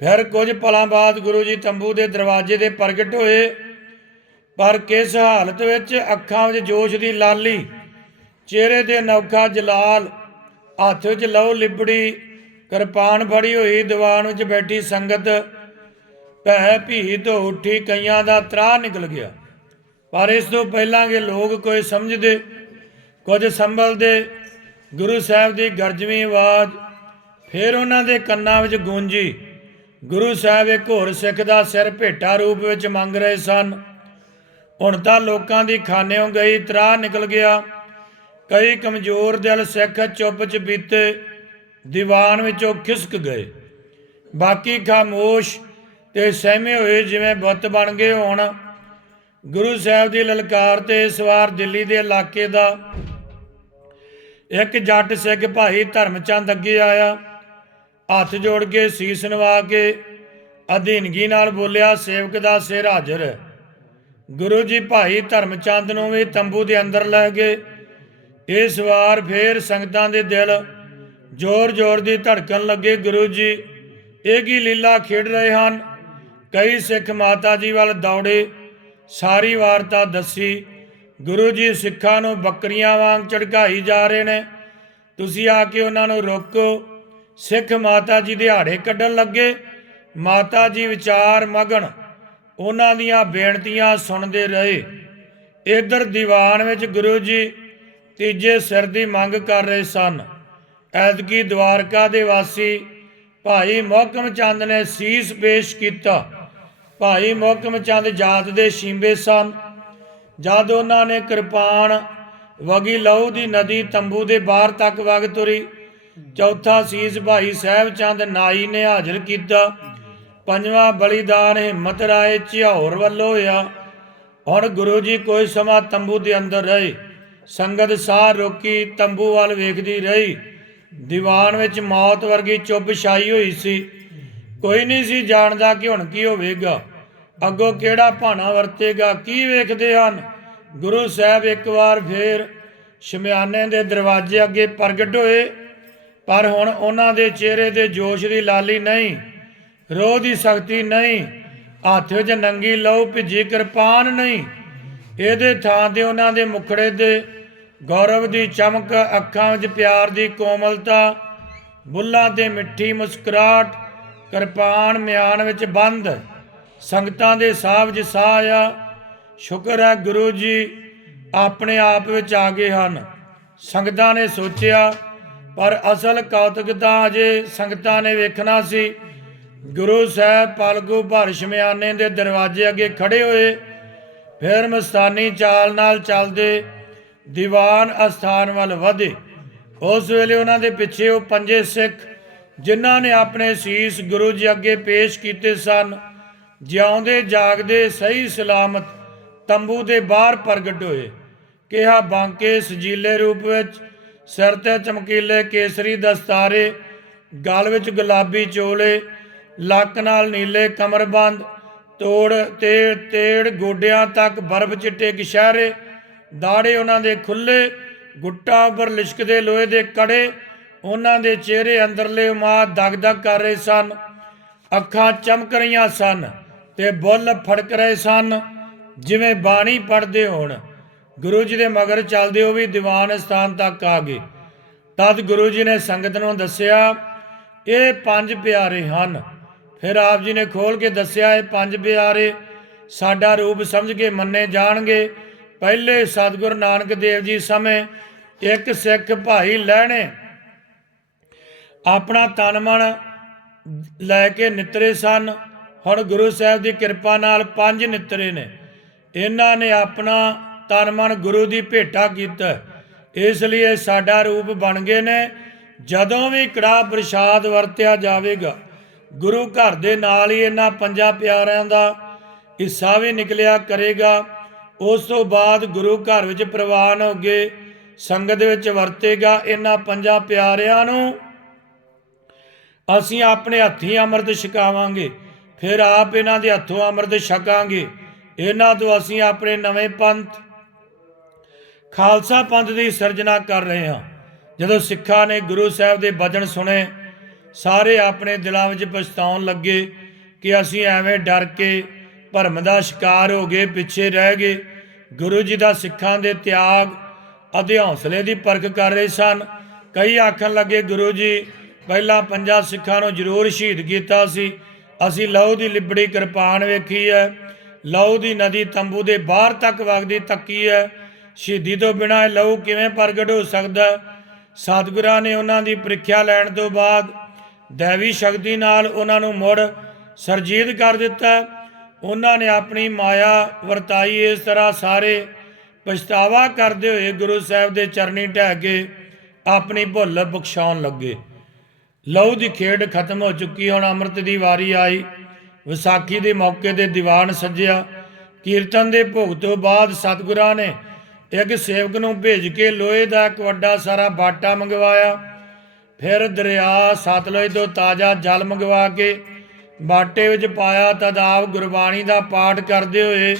ਫਿਰ ਕੁਝ ਪਲਾਂ ਬਾਅਦ ਗੁਰੂ ਜੀ ਤੰਬੂ ਦੇ ਦਰਵਾਜ਼ੇ ਦੇ ਪ੍ਰਗਟ ਹੋਏ। ਪਰ ਕਿਸ ਹਾਲਤ ਵਿੱਚ ਅੱਖਾਂ ਵਿੱਚ ਜੋਸ਼ ਦੀ ਲਾਲੀ, ਚਿਹਰੇ ਤੇ ਨੌਖਾ ਜਲਾਲ, ਹੱਥ ਵਿੱਚ ਲਹੂ ਲਿਬੜੀ, ਕਿਰਪਾਨ ਫੜੀ ਹੋਈ ਦੀਵਾਨ ਵਿੱਚ ਬੈਠੀ ਸੰਗਤ, ਭੈ ਭੀ ਤੋਂ ਉੱਠੀ ਕਈਆਂ ਦਾ ਤਰਾ ਨਿਕਲ ਗਿਆ। ਪਰ ਇਸ ਤੋਂ ਪਹਿਲਾਂ ਕਿ ਲੋਕ ਕੋਈ ਸਮਝਦੇ, ਕੁਝ ਸੰਭਲਦੇ, ਗੁਰੂ ਸਾਹਿਬ ਦੀ ਗਰਜਵੀਂ ਆਵਾਜ਼ ਫਿਰ ਉਹਨਾਂ ਦੇ ਕੰਨਾਂ ਵਿੱਚ ਗੂੰਜੀ। ਗੁਰੂ ਸਾਹਿਬ ਇੱਕ ਹੋਰ ਸਿੱਖ ਦਾ ਸਿਰ ਭੇਟਾ ਰੂਪ ਵਿੱਚ ਮੰਗ ਰਹੇ ਸਨ। ਹੁਣ ਤਾਂ ਲੋਕਾਂ ਦੀ ਖਾਨਿਓਂ ਗਈ ਤਰਾ ਨਿਕਲ ਗਿਆ। ਕਈ ਕਮਜ਼ੋਰ ਦਿਲ ਸਿੱਖ ਚੁੱਪ ਚ ਬੀਤੇ ਦੀਵਾਨ ਵਿੱਚੋਂ ਖਿਸਕ ਗਏ। ਬਾਕੀ ਖਾਮੋਸ਼ ਤੇ ਸਹਿਮੇ ਹੋਏ ਜਿਵੇਂ ਬੁੱਤ ਬਣ ਗਏ ਹੋਣ। ਗੁਰੂ ਸਾਹਿਬ ਦੀ ਲਲਕਾਰ ਤੇ ਇਸ ਵਾਰ ਦਿੱਲੀ ਦੇ ਇਲਾਕੇ ਦਾ ਇੱਕ ਜੱਟ ਸਿੱਖ ਭਾਈ ਧਰਮਚੰਦ ਅੱਗੇ ਆਇਆ। ਹੱਥ ਜੋੜ ਕੇ ਸੀਸ ਨਵਾ ਕੇ ਅਧੀਨਗੀ ਨਾਲ ਬੋਲਿਆ, ਸੇਵਕ ਦਾ ਸਿਰ ਹਾਜ਼ਰ। ਹੈ ਗੁਰੂ ਜੀ ਭਾਈ ਧਰਮਚੰਦ ਨੂੰ ਵੀ ਤੰਬੂ ਦੇ ਅੰਦਰ ਲੈ ਗਏ। ਇਸ ਵਾਰ ਫੇਰ ਸੰਗਤਾਂ ਦੇ ਦਿਲ ਜ਼ੋਰ-ਜ਼ੋਰ ਦੀ ਧੜਕਣ ਲੱਗੇ। ਗੁਰੂ ਜੀ ਇਹ ਕੀ ਲੀਲਾ ਖੇਡ ਰਹੇ ਹਨ? ਕਈ ਸਿੱਖ ਮਾਤਾ ਜੀ ਵੱਲ ਦੌੜੇ, ਸਾਰੀ ਵਾਰਤਾ ਦੱਸੀ। ਗੁਰੂ ਜੀ ਸਿੱਖਾਂ ਨੂੰ ਬੱਕਰੀਆਂ ਵਾਂਗ ਝੜਕਾਈ ਜਾ ਰਹੇ ਨੇ। ਤੁਸੀਂ ਆ ਕੇ ਉਹਨਾਂ ਨੂੰ ਰੋਕੋ। ਸਿੱਖ ਮਾਤਾ ਜੀ ਦਿਹਾੜੇ ਕੱਢਣ ਲੱਗੇ। ਮਾਤਾ ਜੀ ਵਿਚਾਰ ਮਗਨ ਉਹਨਾਂ ਦੀਆਂ ਬੇਨਤੀਆਂ ਸੁਣਦੇ ਰਹੇ। ਇਧਰ ਦੀਵਾਨ ਵਿੱਚ ਗੁਰੂ ਜੀ ਤੀਜੇ ਸਿਰ ਦੀ ਮੰਗ ਕਰ ਰਹੇ ਸਨ। ਐਤਕੀ ਦਵਾਰਕਾ ਦੇ ਵਾਸੀ ਭਾਈ ਮੋਹਕਮ ਚੰਦ ਨੇ ਸੀਸ ਪੇਸ਼ ਕੀਤਾ। ਭਾਈ ਮੋਹਕਮ ਚੰਦ ਜਾਤ ਦੇ ਸ਼ੀਂਬੇ ਸਨ। ਜਦ ਉਹਨਾਂ ਨੇ ਕਿਰਪਾਨ ਵਗੀ ਲਹੂ ਦੀ ਨਦੀ ਤੰਬੂ ਦੇ ਬਾਹਰ ਤੱਕ ਵਗ ਤੁਰੀ ਚੌਥਾ ਸੀਸ ਭਾਈ ਸਾਹਿਬ ਚੰਦ ਨਾਈ ਨੇ ਹਾਜ਼ਰ ਕੀਤਾ। ਪੰਜਵਾਂ ਬਲੀਦਾਨ ਹਿੰਮਤ ਰਾਏ ਝਿਹੌਰ ਵੱਲੋਂ ਹੋਇਆ। ਹੁਣ ਗੁਰੂ ਜੀ ਕੋਈ ਸਮਾਂ ਤੰਬੂ ਦੇ ਅੰਦਰ ਰਹੇ। ਸੰਗਤ ਸਾਹ ਰੋਕੀ ਤੰਬੂ ਵੱਲ ਵੇਖਦੀ ਰਹੀ। ਦੀਵਾਨ ਵਿੱਚ ਮੌਤ ਵਰਗੀ ਚੁੱਪ ਛਾਈ ਹੋਈ ਸੀ। ਕੋਈ ਨਹੀਂ ਸੀ ਜਾਣਦਾ ਕਿ ਹੁਣ ਕੀ ਹੋਵੇਗਾ। ਅੱਗੋਂ ਕਿਹੜਾ ਭਾਣਾ ਵਰਤੇਗਾ, ਕੀ ਵੇਖਦੇ ਹਨ? ਗੁਰੂ ਸਾਹਿਬ ਇੱਕ ਵਾਰ ਫੇਰ ਸ਼ਮਿਆਨੇ ਦੇ ਦਰਵਾਜ਼ੇ ਅੱਗੇ ਪ੍ਰਗਟ ਹੋਏ। ਪਰ ਹੁਣ ਉਹਨਾਂ ਦੇ ਚਿਹਰੇ ਤੇ ਜੋਸ਼ ਦੀ ਲਾਲੀ ਨਹੀਂ, ਰੋਹ ਦੀ ਸ਼ਕਤੀ ਨਹੀਂ, ਹੱਥ ਵਿੱਚ ਨੰਗੀ ਲਹੂ ਭਿੱਜੀ ਕਿਰਪਾਨ ਨਹੀਂ। ਇਹਦੇ ਥਾਂ ਤੇ ਉਹਨਾਂ ਦੇ ਮੁਖੜੇ ਦੇ ਗੌਰਵ ਦੀ ਚਮਕ, ਅੱਖਾਂ ਵਿੱਚ ਪਿਆਰ ਦੀ ਕੋਮਲਤਾ, ਬੁੱਲਾਂ ਤੇ ਮਿੱਠੀ ਮੁਸਕਰਾਹਟ, ਕਿਰਪਾਨ ਮਿਆਨ ਵਿੱਚ ਬੰਦ। ਸੰਗਤਾਂ ਦੇ ਸਾਹ ਵਿੱਚ ਸਾਹ ਆ। ਸ਼ੁਕਰ ਹੈ ਗੁਰੂ ਜੀ, ਆਪਣੇ ਆਪ ਵਿੱਚ ਆ ਗਏ ਹਨ। ਸੰਗਤਾਂ ਨੇ ਸੋਚਿਆ ਪਰ ਅਸਲ ਕੌਤਕ ਤਾਂ ਅਜੇ ਸੰਗਤਾਂ ਨੇ ਵੇਖਣਾ ਸੀ। ਗੁਰੂ ਸਾਹਿਬ ਪਾਲਗੂ ਭਰ ਸ਼ਮਿਆਨੇ ਦੇ ਦਰਵਾਜ਼ੇ ਅੱਗੇ ਖੜੇ ਹੋਏ। ਫਿਰ ਮਸਤਾਨੀ ਚਾਲ ਨਾਲ ਚੱਲਦੇ ਦੀਵਾਨ ਅਸਥਾਨ ਵੱਲ ਵਧੇ। ਉਸ ਵੇਲੇ ਉਹਨਾਂ ਦੇ ਪਿੱਛੇ ਉਹ ਪੰਜੇ ਸਿੱਖ, ਜਿਨ੍ਹਾਂ ਨੇ ਆਪਣੇ ਸੀਸ ਗੁਰੂ ਜੀ ਅੱਗੇ ਪੇਸ਼ ਕੀਤੇ ਸਨ। ਜਿਉਂਦੇ ਜਾਗਦੇ ਸਹੀ ਸਲਾਮਤ ਤੰਬੂ ਦੇ ਬਾਹਰ ਪ੍ਰਗਟ ਹੋਏ। ਕਿਹਾ, ਬਾਂਕੇ, ਸਜੀਲੇ ਰੂਪ ਵਿੱਚ ਸਿਰ ਤੇ ਚਮਕੀਲੇ ਕੇਸਰੀ ਦਸਤਾਰੇ ਗਲ ਵਿੱਚ ਗੁਲਾਬੀ ਚੋਲੇ, ਲੱਕ ਨਾਲ ਨੀਲੇ ਕਮਰਬੰਦ, ਤੋੜ ਤੇ ਤੇੜ ਗੋਡਿਆਂ ਤੱਕ ਬਰਫ਼ ਚਿੱਟੇ ਗਿਸ਼ਾਰੇ ਦਾੜੇ ਉਹਨਾਂ ਦੇ ਖੁੱਲੇ ਗੁੱਟਾਂ ਉੱਪਰ ਲਿਸ਼ਕਦੇ ਲੋਹੇ ਦੇ ਕੜੇ, ਉਹਨਾਂ ਦੇ ਚਿਹਰੇ ਅੰਦਰਲੇ ਮਾ ਦਗਦਗ ਕਰ ਰਹੇ ਸਨ। ਅੱਖਾਂ ਚਮਕ ਰਹੀਆਂ ਸਨ ਤੇ ਬੁੱਲ ਫੜਕ ਰਹੇ ਸਨ, ਜਿਵੇਂ ਬਾਣੀ ਪੜਦੇ ਹੋਣ। ਗੁਰੂ ਜੀ ਦੇ ਮਗਰ ਚੱਲਦੇ ਉਹ ਵੀ ਦੀਵਾਨ ਸਥਾਨ ਤੱਕ ਆ ਗਏ। ਤਦ ਗੁਰੂ ਜੀ ਨੇ ਸੰਗਤ ਨੂੰ ਦੱਸਿਆ, ਇਹ ਪੰਜ ਪਿਆਰੇ ਹਨ। ਫਿਰ ਆਪ ਜੀ ਨੇ ਖੋਲ ਕੇ ਦੱਸਿਆ, ਇਹ ਪੰਜ ਪਿਆਰੇ ਸਾਡਾ ਰੂਪ ਸਮਝ ਕੇ ਮੰਨੇ ਜਾਣਗੇ। ਪਹਿਲੇ ਸਤਿਗੁਰੂ ਨਾਨਕ ਦੇਵ ਜੀ ਸਮੇਂ ਇੱਕ ਸਿੱਖ ਭਾਈ ਲੈਣੇ, ਆਪਣਾ ਤਨ ਮਨ ਲੈ ਕੇ ਨਿਤਰੇ ਸਨ। ਹੁਣ ਗੁਰੂ ਸਾਹਿਬ ਦੀ ਕਿਰਪਾ ਨਾਲ ਪੰਜ ਨਿਤਰੇ ਨੇ। ਇਹਨਾਂ ਨੇ ਆਪਣਾ ਤਨ ਮਨ ਗੁਰੂ ਦੀ ਭੇਟਾ ਕੀਤਾ। ਇਸ ਲਈ ਇਹ ਸਾਡਾ ਰੂਪ ਬਣ ਗਏ ਨੇ। ਜਦੋਂ ਵੀ ਕੜਾ ਪ੍ਰਸ਼ਾਦ ਵਰਤਿਆ ਜਾਵੇਗਾ, ਗੁਰੂ ਘਰ ਦੇ ਨਾਲ ਹੀ ਇਹਨਾਂ ਪੰਜਾਂ ਪਿਆਰਿਆਂ ਦਾ ਹਿੱਸਾ ਵੀ ਨਿਕਲਿਆ ਕਰੇਗਾ। ਉਸ ਤੋਂ ਬਾਅਦ ਗੁਰੂ ਘਰ ਵਿੱਚ ਪ੍ਰਵਾਨ ਹੋ ਗਏ ਸੰਗਤ ਵਿੱਚ ਵਰਤੇਗਾ ਇਹਨਾਂ ਪੰਜਾਂ ਪਿਆਰਿਆਂ ਨੂੰ। ਅਸੀਂ ਆਪਣੇ ਹੱਥੀਂ ਅੰਮ੍ਰਿਤ ਛਕਾਵਾਂਗੇ, ਫਿਰ ਆਪ ਇਹਨਾਂ ਦੇ ਹੱਥੋਂ ਅੰਮ੍ਰਿਤ ਛਕਾਂਗੇ। ਇਹਨਾਂ ਤੋਂ ਅਸੀਂ ਆਪਣੇ ਨਵੇਂ ਪੰਥ ਖਾਲਸਾ ਪੰਥ ਦੀ ਸਿਰਜਣਾ ਕਰ ਰਹੇ ਹਾਂ। ਜਦੋਂ ਸਿੱਖਾਂ ਨੇ ਗੁਰੂ ਸਾਹਿਬ ਦੇ ਬਚਨ ਸੁਣੇ, ਸਾਰੇ ਆਪਣੇ ਦਿਲਾਂ ਵਿੱਚ ਪਛਤਾਉਣ ਲੱਗੇ ਕਿ ਅਸੀਂ ਐਵੇਂ ਡਰ ਕੇ ਭਰਮ ਦਾ ਸ਼ਿਕਾਰ ਹੋ ਗਏ, ਪਿੱਛੇ ਰਹਿ ਗਏ। ਗੁਰੂ ਜੀ ਦਾ ਸਿੱਖਾਂ ਦੇ ਤਿਆਗ ਅਤੇ ਹੌਸਲੇ ਦੀ ਪਰਖ ਕਰ ਰਹੇ ਸਨ। ਕਈ ਆਖਣ ਲੱਗੇ, ਗੁਰੂ ਜੀ, ਪਹਿਲਾਂ ਪੰਜਾਂ ਸਿੱਖਾਂ ਨੂੰ ਜ਼ਰੂਰ ਸ਼ਹੀਦ ਕੀਤਾ ਸੀ। ਅਸੀਂ ਲਹੂ ਦੀ ਲਿਬੜੀ ਕਿਰਪਾਨ ਵੇਖੀ ਹੈ। ਲਹੂ ਦੀ ਨਦੀ ਤੰਬੂ ਦੇ ਬਾਹਰ ਤੱਕ ਵਗਦੀ ਤੱਕੀ ਹੈ। ਸ਼ਹੀਦੀ ਤੋਂ ਬਿਨਾਂ ਇਹ ਲਹੂ ਕਿਵੇਂ ਪ੍ਰਗਟ ਹੋ ਸਕਦਾ? ਸਤਿਗੁਰਾਂ ਨੇ ਉਹਨਾਂ ਦੀ ਪ੍ਰੀਖਿਆ ਲੈਣ ਤੋਂ ਬਾਅਦ ਦੇਵੀ ਸ਼ਕਤੀ ਨਾਲ ਉਹਨਾਂ ਨੂੰ ਮੁੜ ਸਰਜੀਤ ਕਰ ਦਿੱਤਾ। ਉਹਨਾਂ ਨੇ ਆਪਣੀ ਮਾਇਆ ਵਰਤਾਈ, ਇਸ ਤਰ੍ਹਾਂ ਸਾਰੇ ਪਛਤਾਵਾ ਕਰਦੇ ਹੋਏ ਗੁਰੂ ਸਾਹਿਬ ਦੇ ਚਰਨੀ ਢਹਿ ਕੇ ਆਪਣੀ ਭੁੱਲ ਬਖਸ਼ਾਉਣ ਲੱਗੇ। ਲਹੂ ਦੀ ਖੇਡ ਖਤਮ ਹੋ ਚੁੱਕੀ, ਹੁਣ ਅੰਮ੍ਰਿਤ ਦੀ ਵਾਰੀ ਆਈ। ਵਿਸਾਖੀ ਦੇ ਮੌਕੇ ਤੇ ਦੀਵਾਨ ਸੱਜਿਆ। ਕੀਰਤਨ ਦੇ ਭੋਗ ਤੋਂ ਬਾਅਦ ਸਤਿਗੁਰਾਂ ਨੇ ਇੱਕ ਸੇਵਕ ਨੂੰ ਭੇਜ ਕੇ ਲੋਹੇ ਦਾ ਇੱਕ ਵੱਡਾ ਸਾਰਾ ਬਾਟਾ ਮੰਗਵਾਇਆ। ਫਿਰ ਦਰਿਆ ਸਤਲੁਜ ਤੋਂ ਤਾਜ਼ਾ ਜਲ ਮੰਗਵਾ ਕੇ ਬਾਟੇ ਵਿੱਚ ਪਾਇਆ ਤਦ ਆਪ ਗੁਰਬਾਣੀ ਦਾ ਪਾਠ ਕਰਦੇ ਹੋਏ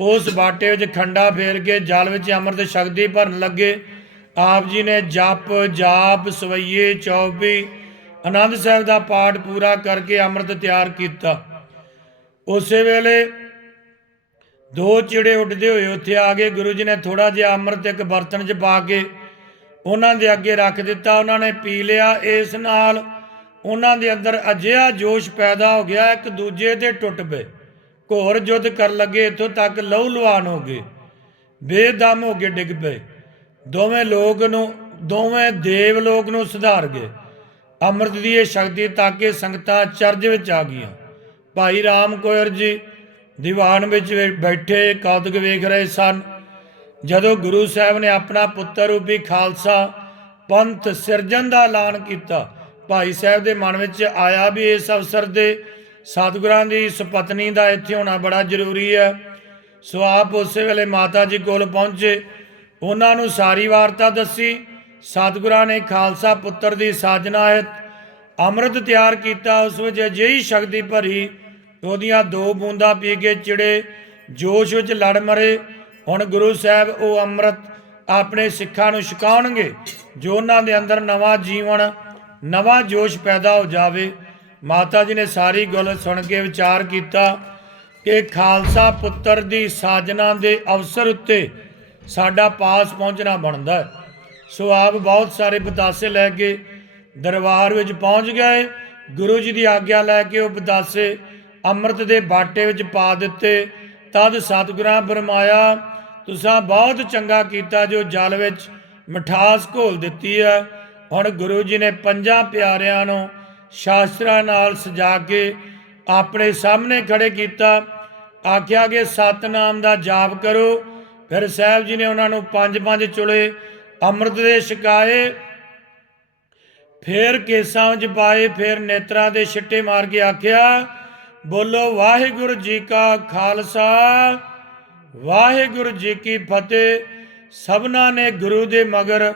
ਉਸ ਬਾਟੇ ਵਿੱਚ ਖੰਡਾ ਫੇਰ ਕੇ ਜਲ ਵਿੱਚ ਅੰਮ੍ਰਿਤ ਸ਼ਕਤੀ ਭਰਨ ਲੱਗੇ। ਆਪ ਜੀ ਨੇ ਜਪ, ਜਾਪ, ਸਵਈਏ ਚੌਬੀ ਆਨੰਦ ਸਾਹਿਬ ਦਾ ਪਾਠ ਪੂਰਾ ਕਰਕੇ ਅੰਮ੍ਰਿਤ ਤਿਆਰ ਕੀਤਾ। ਉਸੇ ਵੇਲੇ ਦੋ ਚਿੜੇ ਉੱਡਦੇ ਹੋਏ ਉੱਥੇ ਆ ਗਏ। ਗੁਰੂ ਜੀ ਨੇ ਥੋੜਾ ਜਿਹਾ ਅੰਮ੍ਰਿਤ ਇੱਕ ਬਰਤਨ 'ਚ ਪਾ ਕੇ ਉਹਨਾਂ ਦੇ ਅੱਗੇ ਰੱਖ ਦਿੱਤਾ। ਉਹਨਾਂ ਨੇ ਪੀ ਲਿਆ। ਇਸ ਨਾਲ ਉਹਨਾਂ ਦੇ ਅੰਦਰ ਅਜਿਹਾ ਜੋਸ਼ ਪੈਦਾ ਹੋ ਗਿਆ, ਇੱਕ ਦੂਜੇ ਦੇ ਟੁੱਟ ਪਏ। ਘੋਰ ਜੁੱਧ ਕਰਨ ਲੱਗੇ। ਇੱਥੋਂ ਤੱਕ ਲਹੂ ਲੁਹਾਨ ਹੋ ਗਏ। ਬੇਦਮ ਹੋ ਕੇ ਡਿੱਗ ਪਏ। ਦੋਵੇਂ ਲੋਕ ਨੂੰ, ਦੋਵੇਂ ਦੇਵ ਲੋਕ ਨੂੰ ਸੁਧਾਰ ਗਏ। ਅੰਮ੍ਰਿਤ ਦੀ ਇਹ ਸ਼ਕਤੀ ਤਾਂ ਕਿ ਸੰਗਤਾਂ ਚਰਜ ਵਿੱਚ ਆ ਗਈਆਂ। ਭਾਈ ਰਾਮ ਕੋਇਰ ਜੀ ਦੀਵਾਨ ਵਿੱਚ ਬੈ- ਬੈਠੇ ਕੌਤਕ ਵੇਖ ਰਹੇ ਸਨ। ਜਦੋਂ ਗੁਰੂ ਸਾਹਿਬ ਨੇ ਆਪਣਾ ਪੁੱਤਰ ਰੂਪੀ ਖਾਲਸਾ ਪੰਥ ਸਿਰਜਣ ਦਾ ਐਲਾਨ ਕੀਤਾ, ਭਾਈ ਸਾਹਿਬ ਦੇ ਮਨ ਵਿੱਚ ਆਇਆ ਵੀ ਇਸ ਅਵਸਰ ਦੇ ਸਤਿਗੁਰਾਂ ਦੀ ਸੁਪਤਨੀ ਦਾ ਇੱਥੇ ਹੋਣਾ ਬੜਾ ਜ਼ਰੂਰੀ ਹੈ। ਸੋ ਆਪ ਉਸੇ ਵੇਲੇ ਮਾਤਾ ਜੀ ਕੋਲ ਪਹੁੰਚੇ। ਉਹਨਾਂ ਨੂੰ ਸਾਰੀ ਵਾਰਤਾ ਦੱਸੀ। ਸਤਿਗੁਰਾਂ ਨੇ ਖਾਲਸਾ ਪੁੱਤਰ ਦੀ ਸਾਜਨਾ ਹੈ ਅੰਮ੍ਰਿਤ ਤਿਆਰ ਕੀਤਾ। ਉਸ ਵਿੱਚ ਅਜਿਹੀ ਸ਼ਕਤੀ ਭਰੀ ਉਹਦੀਆਂ ਦੋ ਬੂੰਦਾਂ ਪੀ ਕੇ ਚਿੜੇ ਜੋਸ਼ ਵਿੱਚ ਲੜ ਮਰੇ। ਹੁਣ ਗੁਰੂ ਸਾਹਿਬ ਉਹ ਅੰਮ੍ਰਿਤ ਆਪਣੇ ਸਿੱਖਾਂ ਨੂੰ ਛਕਾਉਣਗੇ, ਜੋ ਉਹਨਾਂ ਦੇ ਅੰਦਰ ਨਵਾਂ ਜੀਵਨ, ਨਵਾਂ ਜੋਸ਼ ਪੈਦਾ ਹੋ ਜਾਵੇ। ਮਾਤਾ ਜੀ ਨੇ ਸਾਰੀ ਗੱਲ ਸੁਣ ਕੇ ਵਿਚਾਰ ਕੀਤਾ ਕਿ ਖਾਲਸਾ ਪੁੱਤਰ ਦੀ ਸਾਜਨਾ ਦੇ ਅਵਸਰ ਉੱਤੇ ਸਾਡਾ ਪਾਸ ਪਹੁੰਚਣਾ ਬਣਦਾ ਹੈ। ਸੋ ਆਪ ਬਹੁਤ ਸਾਰੇ ਬਤਾਸੇ ਲੈ ਕੇ ਦਰਬਾਰ ਵਿੱਚ ਪਹੁੰਚ ਗਏ। ਗੁਰੂ ਜੀ ਦੀ ਆਗਿਆ ਲੈ ਕੇ ਉਹ ਬਤਾਸੇ ਅੰਮ੍ਰਿਤ ਦੇ ਬਾਟੇ ਵਿੱਚ ਪਾ ਦਿੱਤੇ। ਤਦ ਸਤਿਗੁਰਾਂ ਬਰਮਾਇਆ ਤੁਸੀਂ ਬਹੁਤ ਚੰਗਾ ਕੀਤਾ ਜੋ ਜਲ ਵਿੱਚ ਮਠਾਸ ਘੋਲ ਦਿੱਤੀ ਹੈ। ਹੁਣ ਗੁਰੂ ਜੀ ਨੇ ਪੰਜਾਂ ਪਿਆਰਿਆਂ ਨੂੰ ਸ਼ਾਸਤਰਾਂ ਨਾਲ ਸਜਾ ਕੇ ਆਪਣੇ ਸਾਹਮਣੇ ਖੜੇ ਕੀਤਾ। ਆਖਿਆ ਕਿ ਸਤਨਾਮ ਦਾ ਜਾਪ ਕਰੋ। ਫਿਰ ਸਾਹਿਬ ਜੀ ਨੇ ਉਹਨਾਂ ਨੂੰ ਪੰਜ ਪੰਜ ਚੁਲੇ ਅੰਮ੍ਰਿਤ ਦੇ ਛਕਾਏ। ਫੇਰ ਕੇਸਾਂ ਵਿੱਚ ਪਾਏ, ਫੇਰ ਨੇਤਰਾਂ ਦੇ ਛਿੱਟੇ ਮਾਰ ਕੇ ਆਖਿਆ ਬੋਲੋ ਵਾਹਿਗੁਰੂ ਜੀ ਕਾ ਖਾਲਸਾ। ਵਾਹਿਗੁਰੂ ਜੀ ਕੀ ਫਤਿਹ। ਸਭਨਾ ਨੇ ਗੁਰੂ ਦੇ ਮਗਰ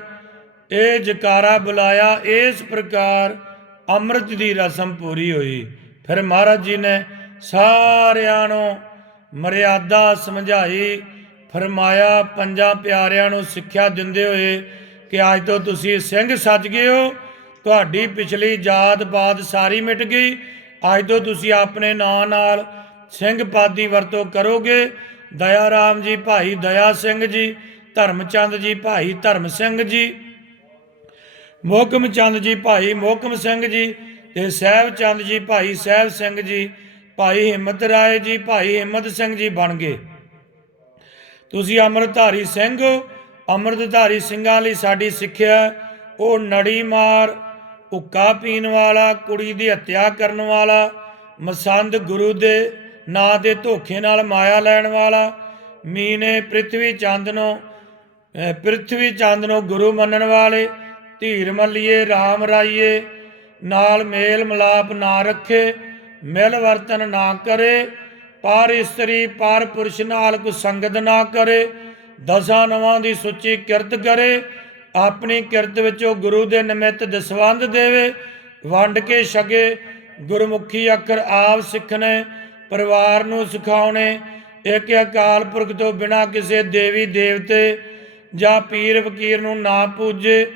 ਇਹ ਜਕਾਰਾ ਬੁਲਾਇਆ। ਇਸ ਪ੍ਰਕਾਰ ਅੰਮ੍ਰਿਤ ਦੀ ਰਸਮ ਪੂਰੀ ਹੋਈ। ਫਿਰ ਮਹਾਰਾਜ ਜੀ ਨੇ ਸਾਰਿਆਂ ਨੂੰ ਮਰਿਆਦਾ ਸਮਝਾਈ। ਫਰਮਾਇਆ, ਪੰਜਾਂ ਪਿਆਰਿਆਂ ਨੂੰ ਸਿੱਖਿਆ ਦਿੰਦੇ ਹੋਏ ਕਿ ਅੱਜ ਤੋਂ ਤੁਸੀਂ ਸਿੰਘ ਸੱਜ ਗਏ ਹੋ। ਤੁਹਾਡੀ ਪਿਛਲੀ ਜਾਤ ਪਾਤ ਸਾਰੀ ਮਿਟ ਗਈ। ਅੱਜ ਤੋਂ ਤੁਸੀਂ ਆਪਣੇ ਨਾਂ ਨਾਲ ਸਿੰਘ ਪਦ ਦੀ ਵਰਤੋਂ ਕਰੋਗੇ। ਦਇਆ ਰਾਮ ਜੀ, ਭਾਈ ਦਇਆ ਸਿੰਘ ਜੀ ਧਰਮਚੰਦ ਜੀ, ਭਾਈ ਧਰਮ ਸਿੰਘ ਜੀ ਮੋਕਮ ਚੰਦ ਜੀ, ਭਾਈ ਮੋਹਕਮ ਸਿੰਘ ਜੀ ਤੇ ਸਹਿਬ ਚੰਦ ਜੀ, ਭਾਈ ਸਹਿਬ ਸਿੰਘ ਜੀ, ਭਾਈ ਹਿੰਮਤ ਰਾਏ ਜੀ, ਭਾਈ ਹਿੰਮਤ ਸਿੰਘ ਜੀ ਬਣ ਗਏ। ਤੁਸੀਂ ਅੰਮ੍ਰਿਤਧਾਰੀ ਸਿੰਘ, ਅੰਮ੍ਰਿਤਧਾਰੀ ਸਿੰਘਾਂ ਲਈ ਸਾਡੀ ਸਿੱਖਿਆ, ਉਹ ਨੜੀ ਮਾਰ ਹੁੱਕਾ ਪੀਣ ਵਾਲਾ, ਕੁੜੀ ਦੀ ਹੱਤਿਆ ਕਰਨ ਵਾਲਾ, ਮਸੰਦ ਗੁਰੂ ਦੇ ਨਾਂ ਦੇ ਧੋਖੇ ਨਾਲ ਮਾਇਆ ਲੈਣ ਵਾਲਾ, ਮੀਨੇ ਪ੍ਰਿਥਵੀ ਚੰਦ ਨੂੰ, ਅਹ ਪ੍ਰਿਥਵੀ ਚੰਦ ਨੂੰ ਗੁਰੂ ਮੰਨਣ ਵਾਲੇ, ਧੀਰ ਮੱਲੀਏ RAM ਰਾਈਏ, ਨਾਲ ਮੇਲ ਮਿਲਾਪ ਨਾ ਰੱਖੇ, ਮਿਲ ਵਰਤਨ ਨਾ ਕਰੇ, ਪਾਰ ਇਸਤਰੀ, ਪਾਰ ਪੁਰਸ਼ ਨਾਲ ਕੋ ਸੰਗਤ ਨਾ ਕਰੇ, ਦਸਾਂ ਨਵਾਂ ਦੀ ਸੁੱਚੀ ਕਿਰਤ ਕਰੇ ਆਪਣੀ ਕਿਰਤ ਵਿੱਚੋਂ ਗੁਰੂ ਦੇ ਨਿਮਿਤ ਦਸਵੰਦ ਦੇਵੇ, ਵੰਡ ਕੇ ਛਗੇ ਗੁਰਮੁਖੀ ਅੱਖਰ ਆਪ ਸਿੱਖਣੇ, ਪਰਿਵਾਰ ਨੂੰ ਸਿਖਾਉਣੇ, ਇੱਕ ਅਕਾਲ ਪੁਰਖ ਤੋਂ ਬਿਨਾ ਕਿਸੇ ਦੇਵੀ ਦੇਵਤੇ ਜਾਂ ਪੀਰ ਫਕੀਰ ਨੂੰ ਨਾ ਪੂਜੇ,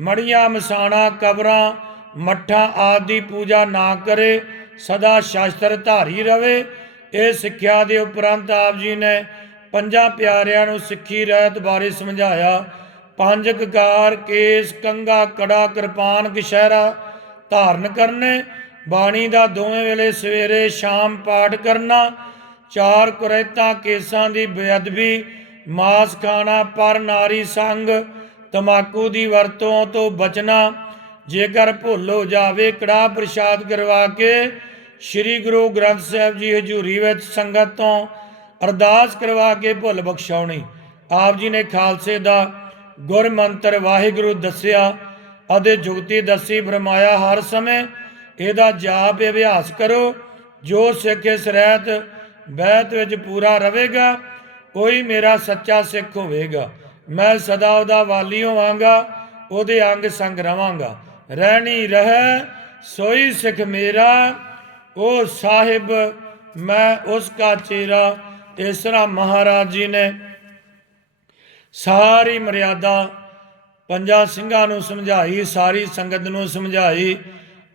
ਮੜੀਆਂ ਮਸਾਣਾ ਕਬਰਾਂ, ਮੱਠਾਂ ਆਦਿ ਪੂਜਾ ਨਾ ਕਰੇ, ਸਦਾ ਸ਼ਾਸਤਰ ਧਾਰੀ ਰਵੇ। ਇਹ ਸਿੱਖਿਆ ਦੇ ਉਪਰੰਤ ਆਪ ਜੀ ਨੇ ਪੰਜਾਂ ਪਿਆਰਿਆਂ ਨੂੰ ਸਿੱਖੀ ਰਹਿਤ ਬਾਰੇ ਸਮਝਾਇਆ। ਪੰਜ ਕਕਾਰ ਕੇਸ ਕੰਗਾ ਕੜਾ ਕਿਰਪਾਨ ਕਿਸ਼ਹਿਰਾ ਧਾਰਨ ਕਰਨੇ, ਬਾਣੀ ਦਾ ਦੋਵੇਂ ਵੇਲੇ ਸਵੇਰੇ ਸ਼ਾਮ ਪਾਠ ਕਰਨਾ, ਚਾਰ ਕੁਰੈਤਾਂ ਕੇਸਾਂ ਦੀ ਬੇਅਦਬੀ, ਮਾਸ ਖਾਣਾ, ਪਰ ਨਾਰੀ ਸੰਗ, ਤਮਾਕੂ ਦੀ ਵਰਤੋਂ ਤੋਂ ਬਚਣਾ, ਜੇਕਰ ਭੁੱਲ ਹੋ ਜਾਵੇ ਕੜਾ ਪ੍ਰਸ਼ਾਦ ਕਰਵਾ ਕੇ, ਸ੍ਰੀ ਗੁਰੂ ਗ੍ਰੰਥ ਸਾਹਿਬ ਜੀ ਹਜ਼ੂਰੀ ਵਿੱਚ ਸੰਗਤ ਤੋਂ ਅਰਦਾਸ ਕਰਵਾ ਕੇ ਭੁੱਲ ਬਖਸ਼ਾਉਣੀ। ਆਪ ਜੀ ਨੇ ਖਾਲਸੇ ਦਾ ਗੁਰ ਮੰਤਰ ਵਾਹਿਗੁਰੂ ਦੱਸਿਆ, ਅਤੇ ਜੁਗਤੀ ਦੱਸੀ ਫਰਮਾਇਆ, ਹਰ ਸਮੇਂ ਇਹਦਾ ਜਾਪ ਅਭਿਆਸ ਕਰੋ, ਜੋ ਸਿੱਖ ਇਸ ਰਹਿਤ ਬਹਿਤ ਵਿੱਚ ਪੂਰਾ ਰਹੇਗਾ, ਕੋਈ ਮੇਰਾ ਸੱਚਾ ਸਿੱਖ ਹੋਵੇਗਾ। ਮੈਂ ਸਦਾ ਉਹਦਾ ਵਾਲੀ ਹੋਵਾਂਗਾ, ਉਹਦੇ ਅੰਗ ਸੰਗ ਰਵਾਂਗਾ। ਰਹਿਣੀ ਰਹਿ, ਸੋਈ ਸਿੱਖ ਮੇਰਾ ਉਹ ਸਾਹਿਬ, ਮੈਂ ਉਸ ਕਾ ਚੇਰਾ, ਇਸ ਤਰ੍ਹਾਂ ਮਹਾਰਾਜ ਜੀ ਨੇ ਸਾਰੀ ਮਰਿਆਦਾ ਪੰਜਾਂ ਸਿੰਘਾਂ ਨੂੰ ਸਮਝਾਈ, ਸਾਰੀ ਸੰਗਤ ਨੂੰ ਸਮਝਾਈ,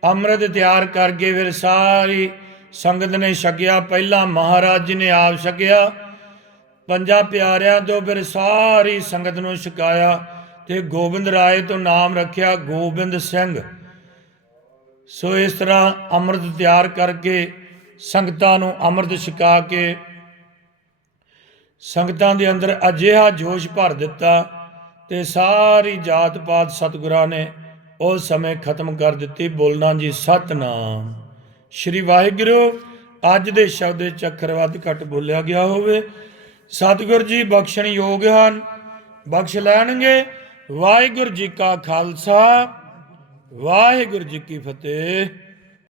ਅੰਮ੍ਰਿਤ ਤਿਆਰ ਕਰਕੇ ਫਿਰ ਸਾਰੀ ਸੰਗਤ ਨੇ ਛਕਿਆ। ਪਹਿਲਾਂ ਮਹਾਰਾਜ ਜੀ ਨੇ ਆਪ ਛਕਿਆ, ਪੰਜਾਂ ਪਿਆਰਿਆਂ ਤੋਂ ਫਿਰ ਸਾਰੀ ਸੰਗਤ ਨੂੰ ਛਕਾਇਆ ਤੇ ਗੋਬਿੰਦ ਰਾਏ ਤੋਂ ਨਾਮ ਰੱਖਿਆ ਗੋਬਿੰਦ ਸਿੰਘ। ਸੋ ਇਸ ਤਰ੍ਹਾਂ ਅੰਮ੍ਰਿਤ ਤਿਆਰ ਕਰਕੇ ਸੰਗਤਾਂ ਨੂੰ ਅੰਮ੍ਰਿਤ ਛਕਾ ਕੇ ਸੰਗਤਾਂ ਦੇ ਅੰਦਰ ਅਜਿਹਾ ਜੋਸ਼ ਭਰ ਦਿੱਤਾ ਤੇ ਸਾਰੀ ਜਾਤ ਪਾਤ ਸਤਿਗੁਰਾਂ ਨੇ ਉਸ ਸਮੇਂ ਖਤਮ ਕਰ ਦਿੱਤੀ। ਬੋਲਣਾ ਜੀ, ਸਤਨਾਮ। ਸ਼੍ਰੀ ਵਾਹਿਗੁਰੂ, ਅੱਜ ਦੇ ਸ਼ਬਦ ਵਿੱਚ ਅੱਖਰ ਵੱਧ ਘੱਟ ਬੋਲਿਆ ਗਿਆ ਹੋਵੇ। ਸਤਿਗੁਰ ਜੀ, ਬਖਸ਼ਣ ਯੋਗ ਹਨ। ਬਖਸ਼ ਲੈਣਗੇ। ਵਾਹਿਗੁਰੂ ਜੀ ਕਾ ਖਾਲਸਾ। ਵਾਹਿਗੁਰੂ ਜੀ ਕੀ ਫਤਿਹ।